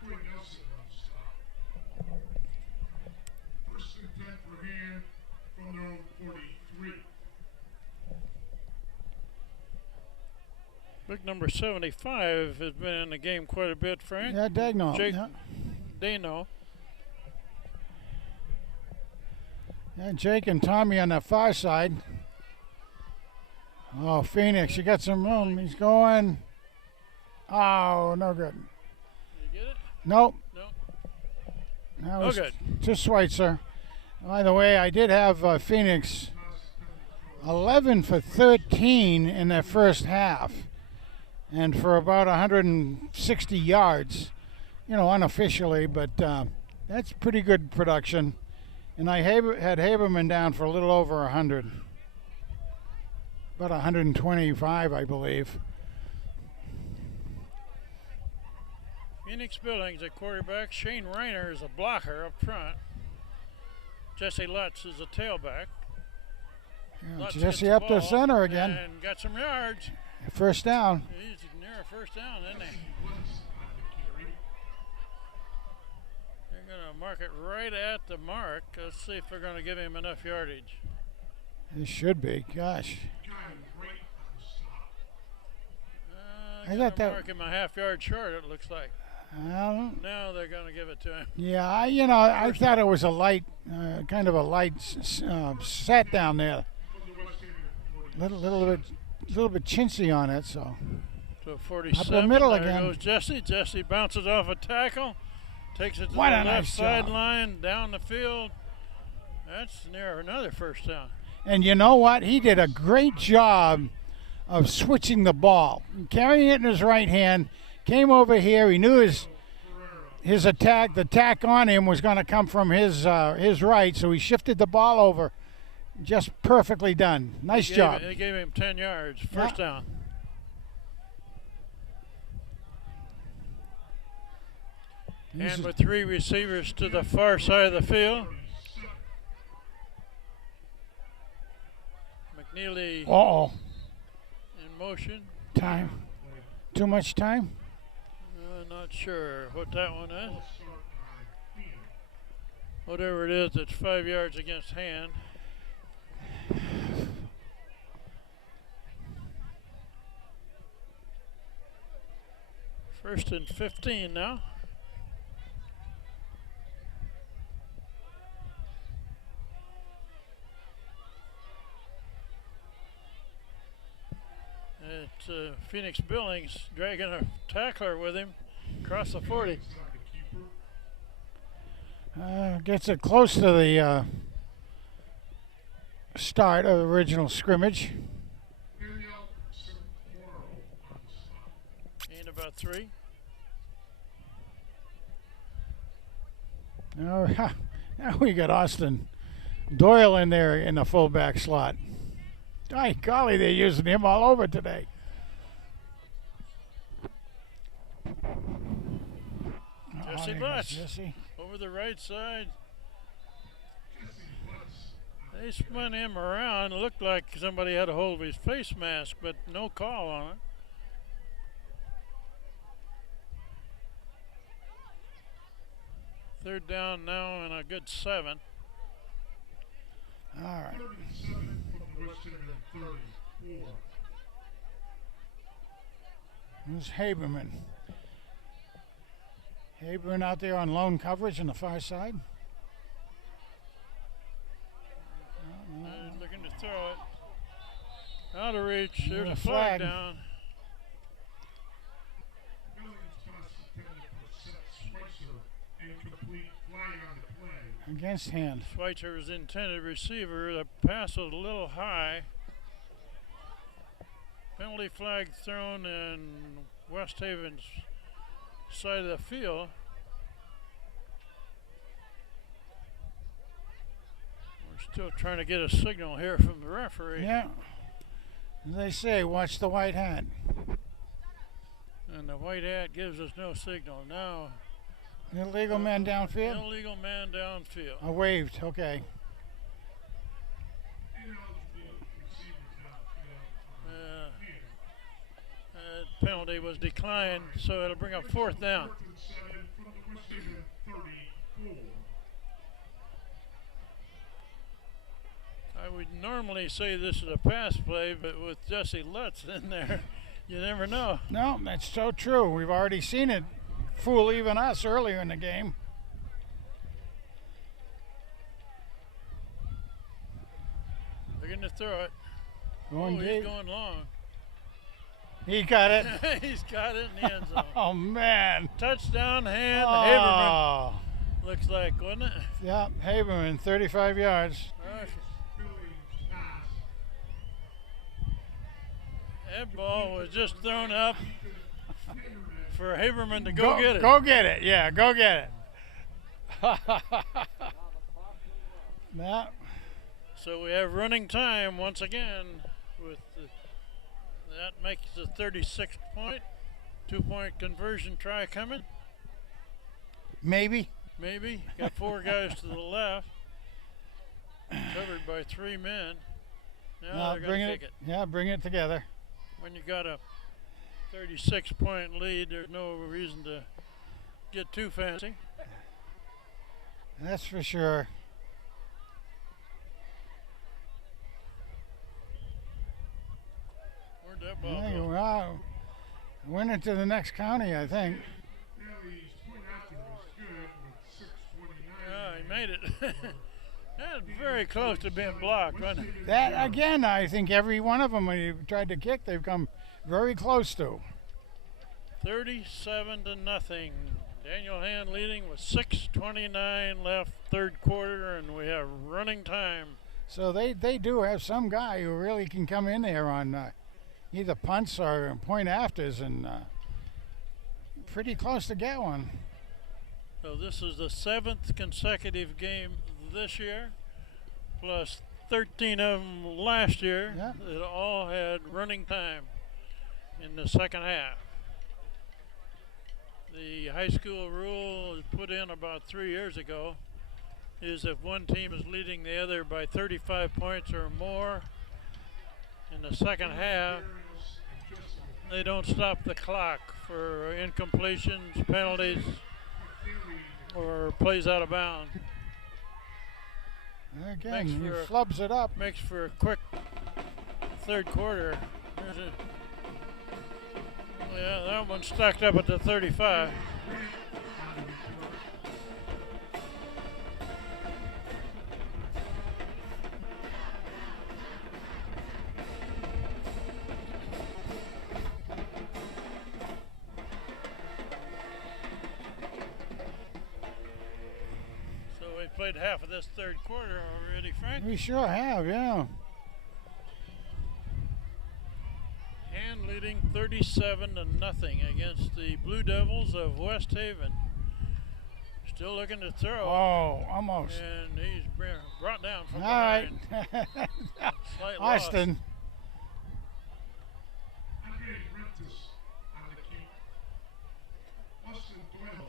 Troy Nelson on stop. 1st and 10 for hand from their own 43. Big number 75 has been in the game quite a bit, Frank. Yeah, Dagnall. Jake Yeah. Dano. Yeah, Jake and Tommy on the far side. Oh, Phoenix, you got some room. He's going. Oh, no good. You get it? Nope. No. That No was good. to Schweitzer. By the way, I did have Phoenix 11 for 13 in that first half, and for about 160 yards, you know, unofficially, but that's pretty good production. And I had Haberman down for a little over 100, about 125, I believe. Phoenix Billings at quarterback. Shane Rayner is a blocker up front. Jesse Lutz is a tailback. Yeah, Lutz Jesse gets the up to ball center again. and got some yards. First down. He's near a first down, isn't he? They're going to mark it right at the mark. Let's see if they're going to give him enough yardage. It should be. Gosh. I Gonna got that. mark him a half yard short, it looks like. Well, Now they're going to give it to him. yeah, I thought it was a light, kind of a light set down there. Little bit chintzy on it. So To 47. Up the middle there again. goes Jesse. Jesse bounces off a tackle, takes it to What the a left nice job. sideline, down the field. That's near another first down. And you know what? He did a great job of switching the ball, carrying it in his right hand. Came over here. He knew his attack, the attack on him was going to come from his right, so he shifted the ball over. Just perfectly done. Nice job. They gave him 10 yards. First down. And with 3 receivers to the far side of the field. McNeely Uh-oh. in motion. Time. Too much time? Not sure what that one is. Whatever it is, it's 5 yards against hand. First and 15 now. It's Phoenix Billings dragging a tackler with him across the 40. Gets it close to the start of the original scrimmage. Gained about 3. Now we got Austin Doyle in there in the fullback slot. By golly, they're using him all over today. Jesse there goes Lutz. Jesse. Over the right side. They spun him around. It looked like somebody had a hold of his face mask, but no call on it. Third down now and a good 7. All right. 37 from the West Haven 34. Who's Haberman? Haberman out there on lone coverage on the far side. And looking to throw it. Out of reach. There's a a flag flag. down. Billings pass intended for Seth Schweitzer, incomplete, flying on the play. Against hand. Schweitzer's intended receiver. The pass was a little high. Penalty flag thrown in West Haven's side of the field. We're still trying to get a signal here from the referee. Yeah. As they say, watch the white hat. And the white hat gives us no signal. Now, Illegal man downfield? illegal man downfield. I waved. Okay. Ineligible receivers downfield. Penalty was declined, so it'll bring up fourth down. 4th and 7 from the West Haven 34. I would normally say this is a pass play, but with Jesse Lutz in there, you never know. No, that's so true. We've already seen it fool even us earlier in the game. They're going to throw it. Going He's deep. going long. He got it. He's got it in the end zone. Oh, man. Touchdown hand, Haberman. Oh. Looks like, wasn't it? Yeah, Haberman, 35 yards. Billings pass. That ball was just thrown up for Haberman to go get it. Go get it. Yeah, go get it. Yeah. So we have running time once again. That makes the 36 point, 2-point conversion try coming. Maybe. Maybe. Got 4 guys to the left. Covered by 3 men. Now Now they're bring going to it. kick it. Yeah, bring it together. When you got a 36-point lead, there's no reason to get too fancy. That's for sure. Where'd that ball Hey, go? wow. Went into the next county, I think. Bailey's point after was good with 6:29. Yeah, he made it. That's very close to being blocked, wasn't it? That again, I think every one of them when you tried to kick, they've come very close to. 37-0. Daniel Hand leading with 6:29 left, third quarter, and we have running time. So they do have some guy who really can come in there on either punts or point afters and pretty close to get one. So this is the 7th consecutive game this year, plus 13 of them last year Yeah. that all had running time in the second half. The high school rule was put in about 3 years ago is if one team is leading the other by 35 points or more in the second half, they don't stop the clock for incompletions, penalties, or plays out of bounds. Again, he for- flubs it up. Makes for a quick third quarter. Yeah, that one stacked up at the 35. So we played half of this third quarter already, Frank. We sure have, yeah. Hand leading 37-0 against the Blue Devils of West Haven. Still looking to throw, Oh, almost. and he's brought down from All right. behind. Slight loss. Austin. Andre Rentis on the keep. Austin Doyle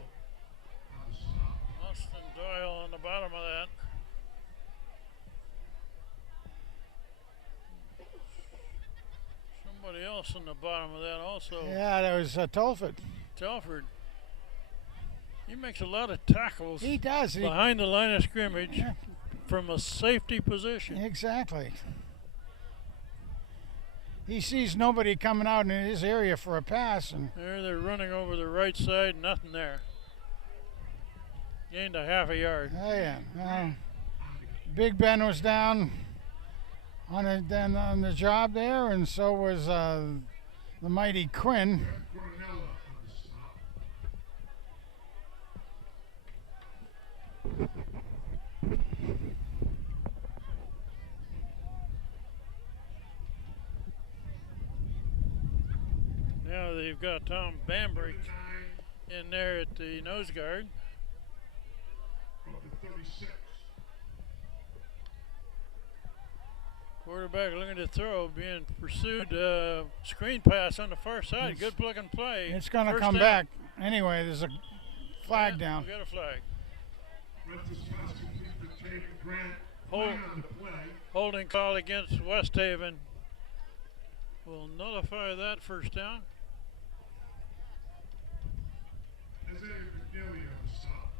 on the stop. Austin Doyle on the bottom of that. Somebody else on the bottom of that also. Yeah, that was Tolford. Telford. He makes a lot of tackles He does. He, behind the line of scrimmage Yeah. from a safety position. exactly. He sees nobody coming out in his area for a pass, and There they're running over the right side, nothing there. Gained a half a yard. oh yeah. Big Ben was down on the job there, and so was the mighty Quinn. Cornella on the stop. Now they've got Tom Bambrick 9 in there at the nose guard. from the 36. Quarterback looking to throw, being pursued. Screen pass on the far side. Good looking play. It's going to First come down. back anyway. There's a flag Yeah, down. We got a flag. Rentis pass complete to Jaden Grant. Hold. Flag on the play. Holding call against West Haven. Will nullify that first down. Isaiah McNeely on the stop.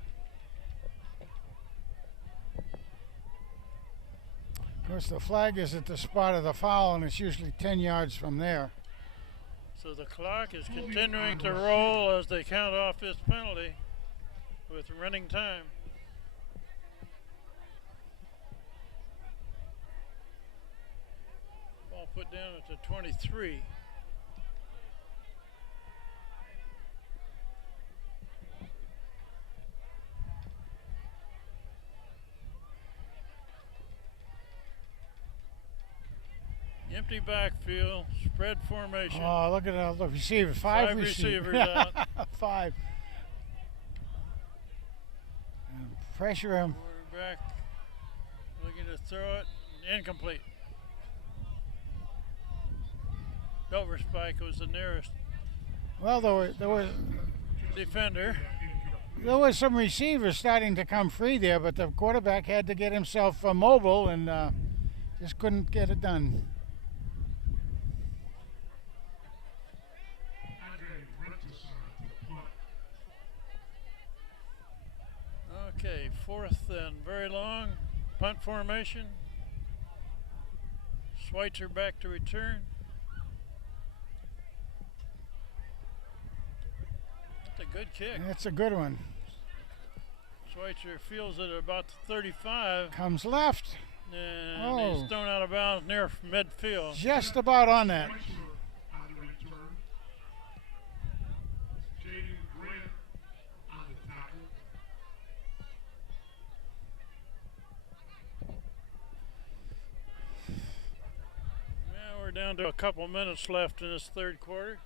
Of course, the flag is at the spot of the foul, and it's usually 10 yards from there. So the clock is continuing to roll as they count off this penalty with running time. Ball put down at the 23. Empty backfield, spread formation. Oh, look at the receiver. Five Five receivers. receivers out. Five. And pressure him. Quarterback looking to throw it. Incomplete. Dover Spike was the nearest Well, there was defender. There was some receivers starting to come free there, but the quarterback had to get himself mobile and just couldn't get it done. Andre Rentasar to punt. Okay, 4th and very long. Punt formation. Schweitzer back to return. That's a good kick. That's a good one. Schweitzer fields it at about the 35, Comes left. and he's thrown out of bounds near midfield. Just about on that. Schweitzer on the return. Jaden Grant on the tackle. Now we're down to a couple minutes left in this third quarter.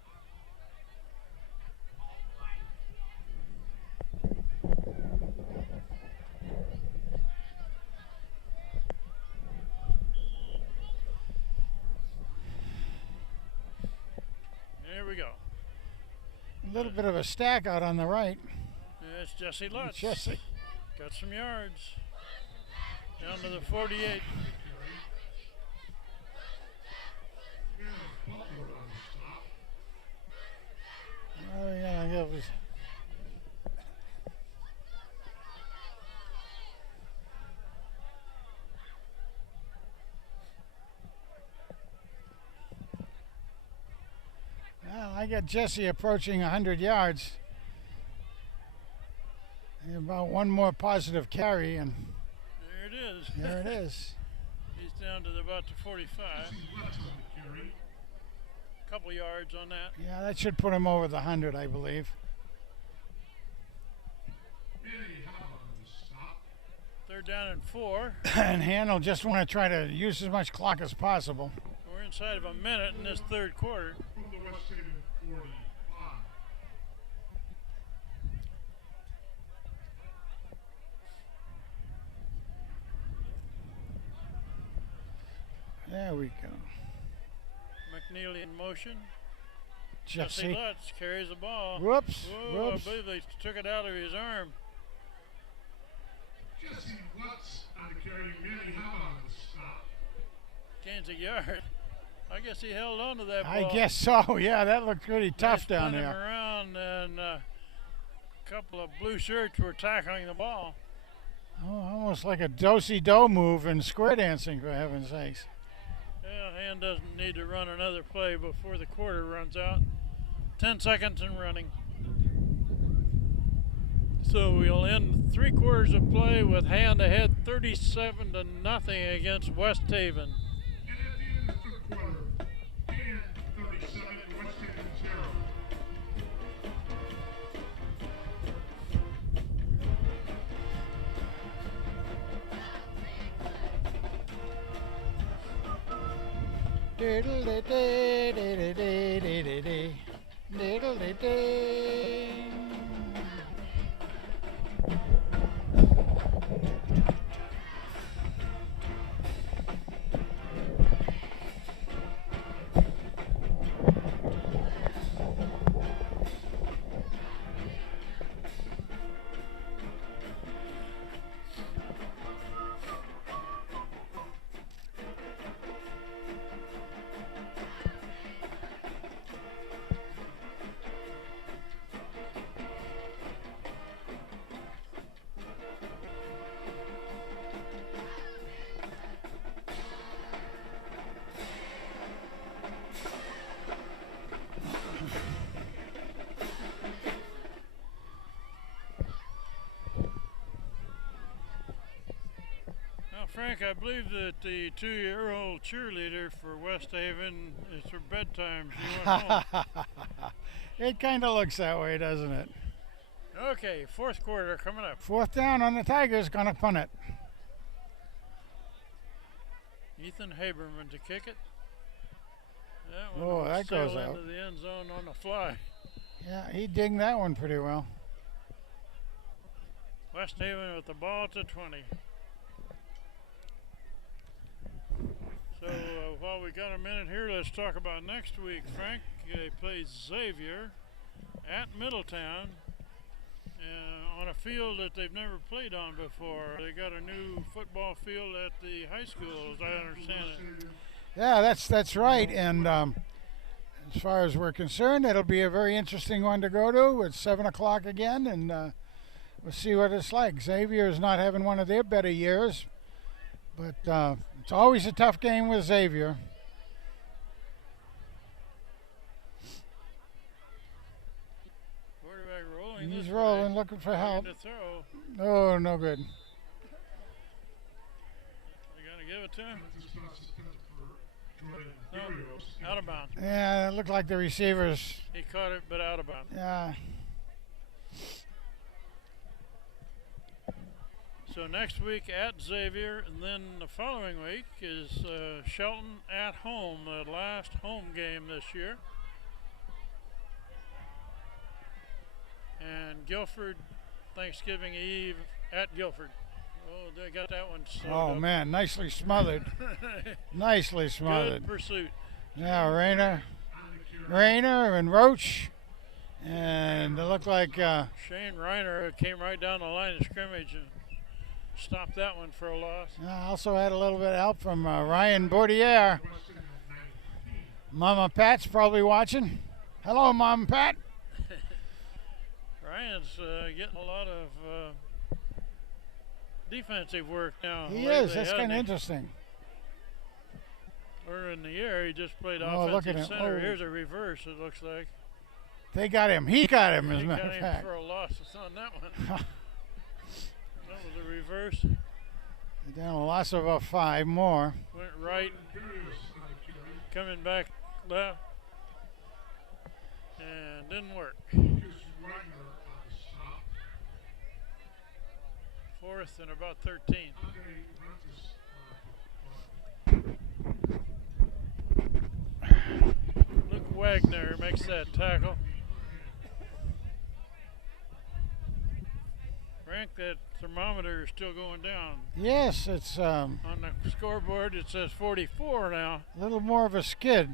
Here we go. A little bit of a stack out on the right. It's Jesse Lutz. Jesse. Got some yards. Down to the 48. Butler on the stop. Oh yeah, it was. Well, I got Jesse approaching 100 yards. And about one more positive carry, and There it is. there it is. He's down to about the 45. Jesse Lutz on the carry. Couple yards on that. Yeah, that should put him over the 100, I believe. Manny Howard on the stop. 3rd down and 4. And Han will just want to try to use as much clock as possible. We're inside of a minute in this third quarter. From the West Haven 45. There we go. McNeely in motion. Jesse Jesse. Lutz carries the ball. Whoops. Whoa, Whoops. I believe they took it out of his arm. Jesse Lutz on the carry. Manny Howard on the stop. Gains a yard. I guess he held on to that ball. I guess so. Yeah, that looked pretty tough They down spun him there. around, and a couple of blue shirts were tackling the ball. Oh, almost like a do-si-do move in square dancing, for heaven's sakes. Yeah, Han doesn't need to run another play before the quarter runs out. 10 seconds and running. So we'll end 3 quarters of play with Han ahead 37-0 against West Haven. And at the end of the third quarter, and 37, West Haven 0. Diddle-de-day, diddle-de-day. Now, Frank, I believe that the 2-year-old cheerleader for West Haven is her bedtime. She went home. It kind of looks that way, doesn't it? Okay, 4th quarter coming up. 4th down on the Tigers, gonna punt it. Ethan Haberman to kick it. That Oh, will that sail goes out. into the end zone on the fly. Yeah, he dinged that one pretty well. West Haven with the ball to 20. So while we got a minute here, let's talk about next week, Frank. They play Xavier at Middletown on a field that they've never played on before. They got a new football field at the high school, as I understand it. Yeah, that's right. And as far as we're concerned, it'll be a very interesting one to go to. It's 7 o'clock again, and we'll see what it's like. Xavier is not having one of their better years, but it's always a tough game with Xavier. Quarterback rolling. He's this rolling, way. looking for help. To throw. Oh, no good. They're going to give it to him. This pass is intended for Jordan No, Urios. out of bounds. Yeah, it looked like the receivers. He caught it, but out of bounds. Yeah. So next week at Xavier, and then the following week is Shelton at home, the last home game this year. And Guilford, Thanksgiving Eve at Guilford. Oh, they got that one sewed Oh, up. man, nicely smothered. Nicely smothered. Good pursuit. Yeah, Rayner and Roach. And it looked like Shane Reiner came right down the line of scrimmage and stopped that one for a loss. also had a little bit of help from Ryan Bourdier. Mama Pat's probably watching. Hello, Mom Pat. Ryan's getting a lot of defensive work now. He lately, is. That's hasn't kind of he? interesting. Earlier in the year, he just played Oh, look at offensive him. center. Oh. Here's a reverse, it looks like. They got him. He got him, as He a got matter of him fact. for a loss on that one. That was a reverse. Down a loss of about 5 more. Went right, Urios on the carry. coming back left, and didn't work. Lucas Wagner on the stop. 4th and about 13. Andre Rentis Luke Wagner makes that tackle. Frank, that thermometer is still going down. Yes, it's On the scoreboard, it says 44 now. a little more of a skid.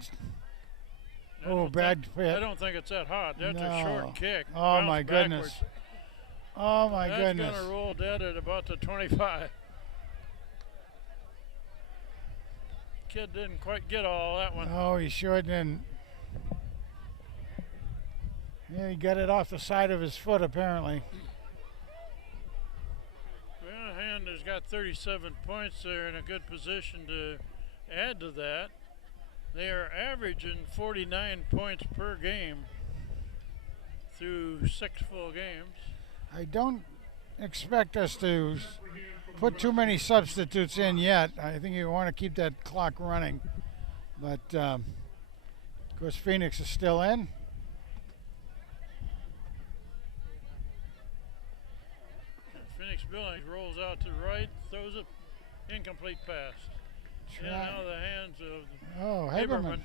I Oh, don't bad think- fit. I don't think it's that hot. That's a No. short kick. Oh, Bounce my goodness. backwards. Oh, my That's goodness. going to roll dead at about the 25. Kid didn't quite get all that one. Oh, he sure didn't. Yeah, he got it off the side of his foot, apparently. On the other hand, has got 37 points there in a good position to add to that. They are averaging 49 points per game through 6 full games. I don't expect us to put too many substitutes in yet. I think you want to keep that clock running. But, of course, Phoenix is still in. Phoenix Billings rolls out to the right, throws an incomplete pass. In and out of the hands of Oh, Haberman. Haberman.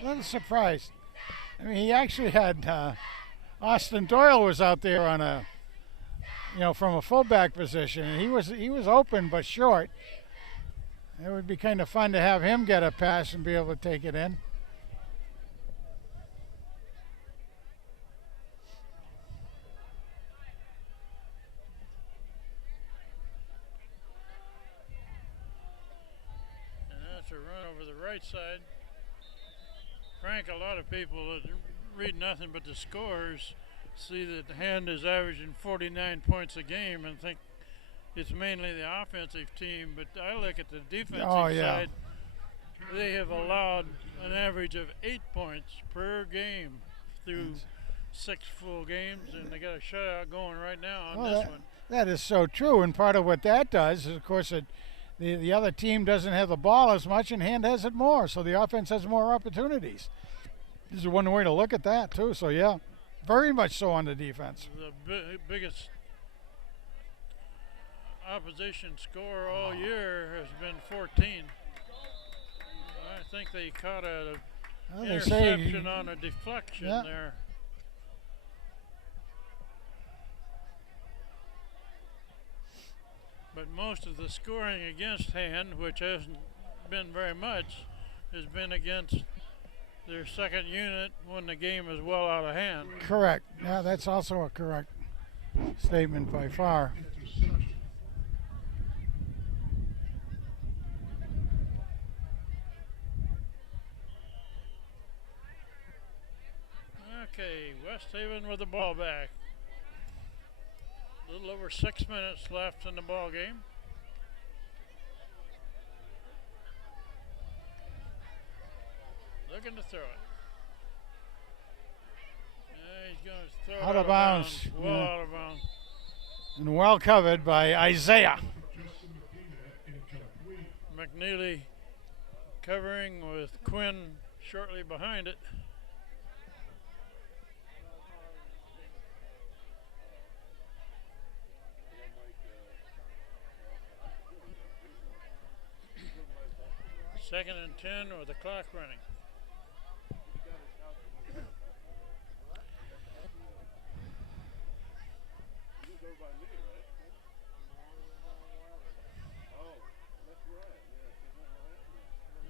A little surprised. I mean, he actually had Austin Doyle was out there on a, from a fullback position, and he was open but short. It would be kind of fun to have him get a pass and be able to take it in. And that's a run over the right side. Frank, a lot of people that read nothing but the scores see that the Hand is averaging 49 points a game and think it's mainly the offensive team, but I look at the defensive Oh, yeah. side. They have allowed an average of 8 points per game through 6 full games, and they got a shutout going right now on Well, this one. that is so true, and part of what that does is, of course, the other team doesn't have the ball as much, and Hand has it more, so the offense has more opportunities. This is one way to look at that, too, so yeah, very much so on the defense. The biggest opposition score all year has been 14. I think they caught a Well, they say interception on a deflection Yeah. there. But most of the scoring against Hand, which hasn't been very much, has been against their second unit when the game is well out of hand. Correct. Yeah, that's also a correct statement by far. Interception. Okay, West Haven with the ball back. A little over 6 minutes left in the ball game. Looking to throw it. Yeah, he's going to throw it Out of bounds. Well Yeah. out of bounds. And well covered by Isaiah. Justin Medina, incomplete. McNeely covering with Quinn shortly behind it. Second and 10 with the clock running.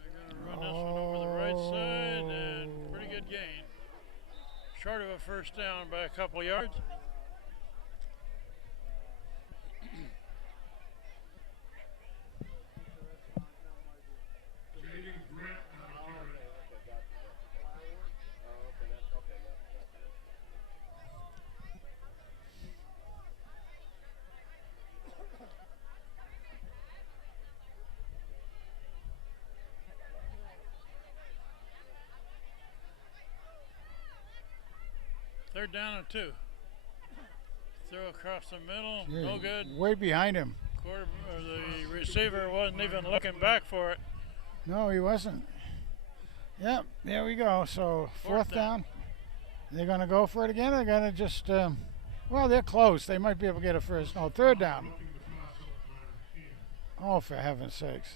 They're going to run this one over the right side, and pretty good gain. Short of a first down by a couple yards. Jaden Grant on the carry. Third down and 2. Throw across the middle, no good. Way behind him. The receiver wasn't even looking back for it. No, he wasn't. Yep, there we go. So fourth down. They're going to go for it again. They're going to just, well, they're close. They might be able to get a first. No, third down. Looking to pass up on him. Oh, for heaven's sakes.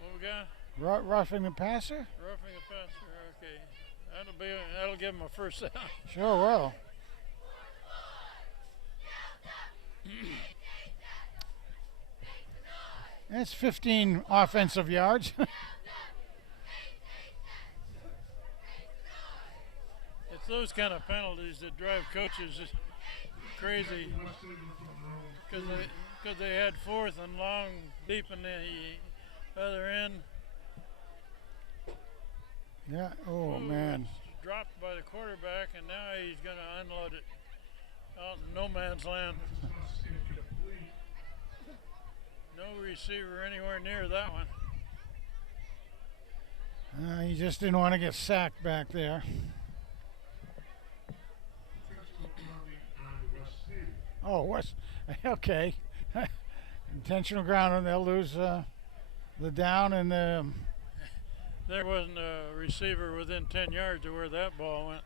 What we got? Roughing the passer? Roughing the passer. Okay, that'll give him a first down. Sure will. That's 15 offensive yards. It's those kind of penalties that drive coaches crazy West Haven from their own because they had fourth and long deep in the other end. Yeah. Oh, man. Dropped by the quarterback, and now he's going to unload it out in no man's land. pass incomplete. No receiver anywhere near that one. He just didn't want to get sacked back there. Principal penalty on West Haven. Oh, what's okay? Intentional ground, they'll lose the down and the. There wasn't a receiver within 10 yards of where that ball went.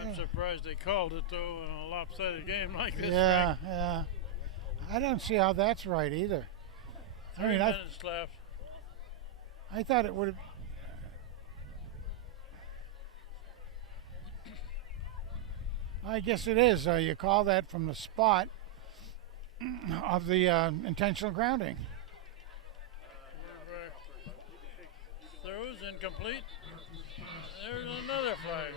I'm surprised they called it, though, in a lopsided game like this. Yeah, Frank. yeah. I don't see how that's right either. 3 I minutes left. I thought it would have. I guess it is. You call that from the spot of the intentional grounding. Quarterback throws incomplete. There's another flag.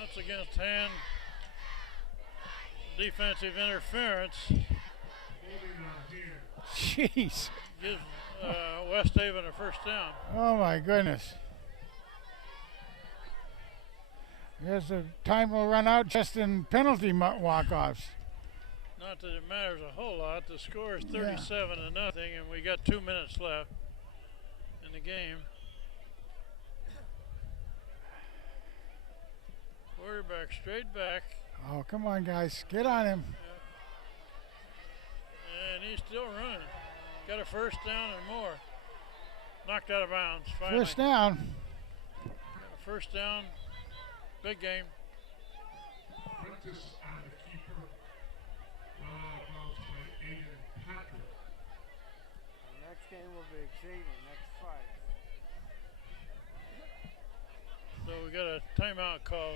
That's against hand. Defensive interference Holding on hand. Jeez. gives West Haven a first down. Oh my goodness. There's a time will run out just in penalty walk-offs. Not that it matters a whole lot. The score is Yeah. 37-0, and we got 2 minutes left in the game. Quarterback straight back, Oh, come on, guys. Get on him. and he's still running. Got a first down and more. Knocked out of bounds. Finally. First down. First down. Big game. Prentice on the keeper. Bounced by Aiden Patrick. The next game will be exceeding next Friday. we got a timeout call.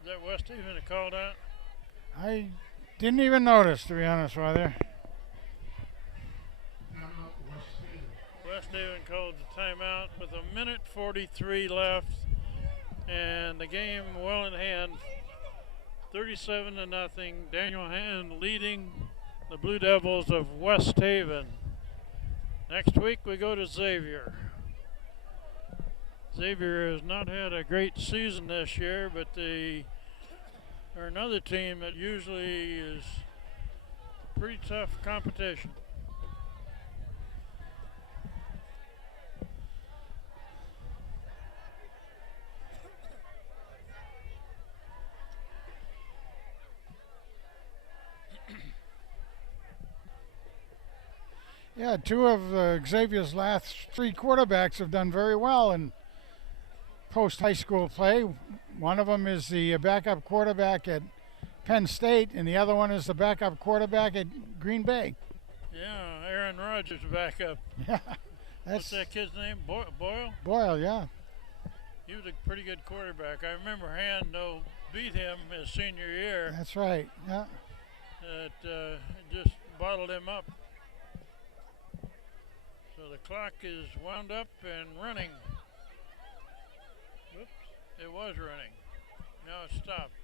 Is that West Haven that called out? I didn't even notice, to be honest with you. Timeout, West Haven. West Haven called the timeout with 1:43 left, and the game well in hand, 37-0. Daniel Hand leading the Blue Devils of West Haven. Next week we go to Xavier. Xavier has not had a great season this year, but they are another team that usually is pretty tough competition. Yeah, two of Xavier's last three quarterbacks have done very well in post-high school play. One of them is the backup quarterback at Penn State, and the other one is the backup quarterback at Green Bay. Yeah, Aaron Rodgers backup. Yeah, What's that's that kid's name? Boyle? Boyle, yeah. He was a pretty good quarterback. I remember Hand though beat him his senior year. That's right, yeah. That just bottled him up. So the clock is wound up and running. Whoops, it was running. Now it's stopped.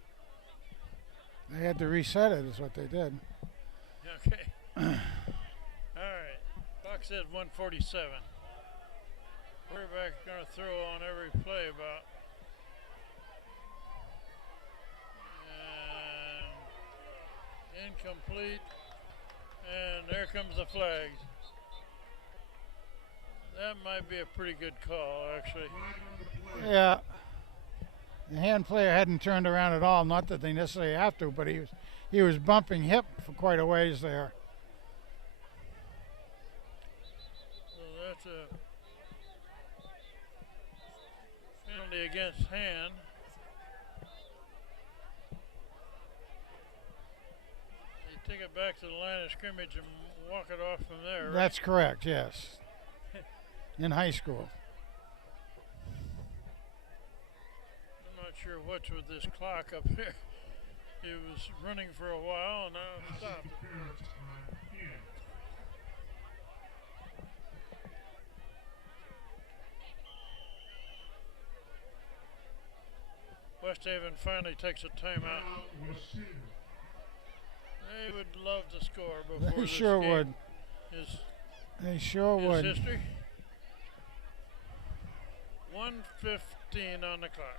They had to reset it, is what they did. Okay. All right. Clock says 1:47. Quarterback's going to throw on every play about. And incomplete. And there comes the flag. That might be a pretty good call, actually. Yeah. The Hand player hadn't turned around at all. Not that they necessarily have to, but he was bumping hip for quite a ways there. So that's a penalty against Hand. They take it back to the line of scrimmage and walk it off from there. Right? That's correct, yes. In high school. I'm not sure what's with this clock up here. It was running for a while and now it stopped. Interference on Hand. West Haven finally takes a timeout. Timeout, West Haven. They would love to score before They this sure game would. is They sure is would. history. 1:15 on the clock.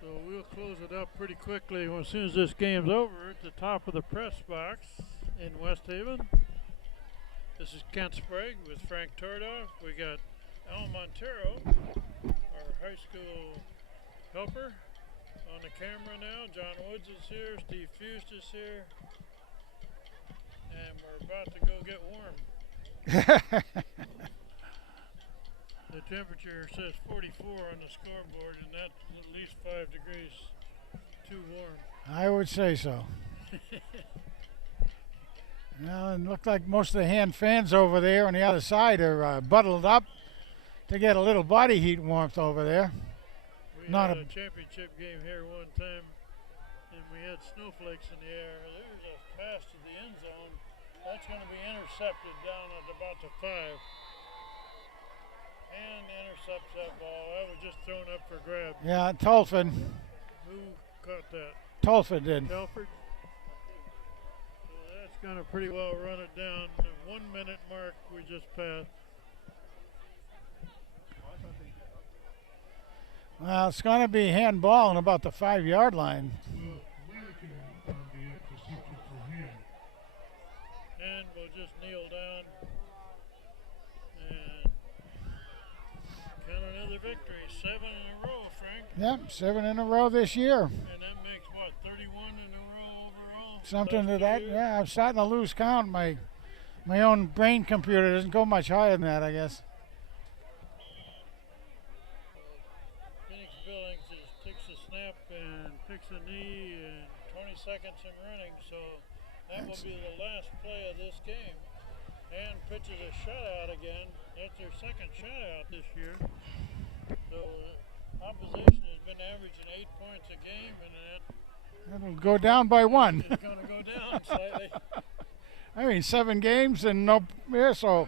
So we'll close it up pretty quickly as soon as this game's over. At the top of the press box in West Haven. This is Kent Sprague with Frank Tordoff. We got Al Montero, our high school helper, on the camera now. John Woods is here. Steve Fust is here. And we're about to go get warm. The temperature says 44 on the scoreboard, and that's at least 5 degrees too warm. I would say so. Well, it looked like most of the Hand fans over there on the other side are bundled up to get a little body heat warmth over there. We Not had a- a championship game here one time, and we had snowflakes in the air. There's a pass to the end zone. That's going to be intercepted down at about the 5. And intercepts that ball. That was just thrown up for grabs. Yeah, Tolford. Who caught that? Tolford did. Telford? So that's going to pretty well run it down. The 1 minute mark we just passed. Well, it's going to be handball in about the 5-yard line. Well, American on the interception for Hand. And we'll just kneel down and count another victory. 7 in a row, Frank. Yep, 7 in a row this year. And that makes what, 31 in a row overall? Something to Last that. 2 years? Yeah, I'm starting to lose count. My own brain computer doesn't go much higher than that, I guess. Phoenix Billings takes a snap and picks a knee and 20 seconds in running, so that will be the last play of this game. and pitches a shutout again. That's their second shutout this year. So opposition has been averaging 8 points a game, and It'll go down by one. it's going to go down slightly. I mean, 7 games and no, yeah, so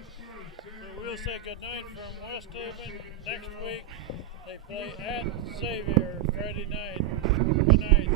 So we'll say goodnight from West Haven. Next week they play at Xavier Friday night. Good night.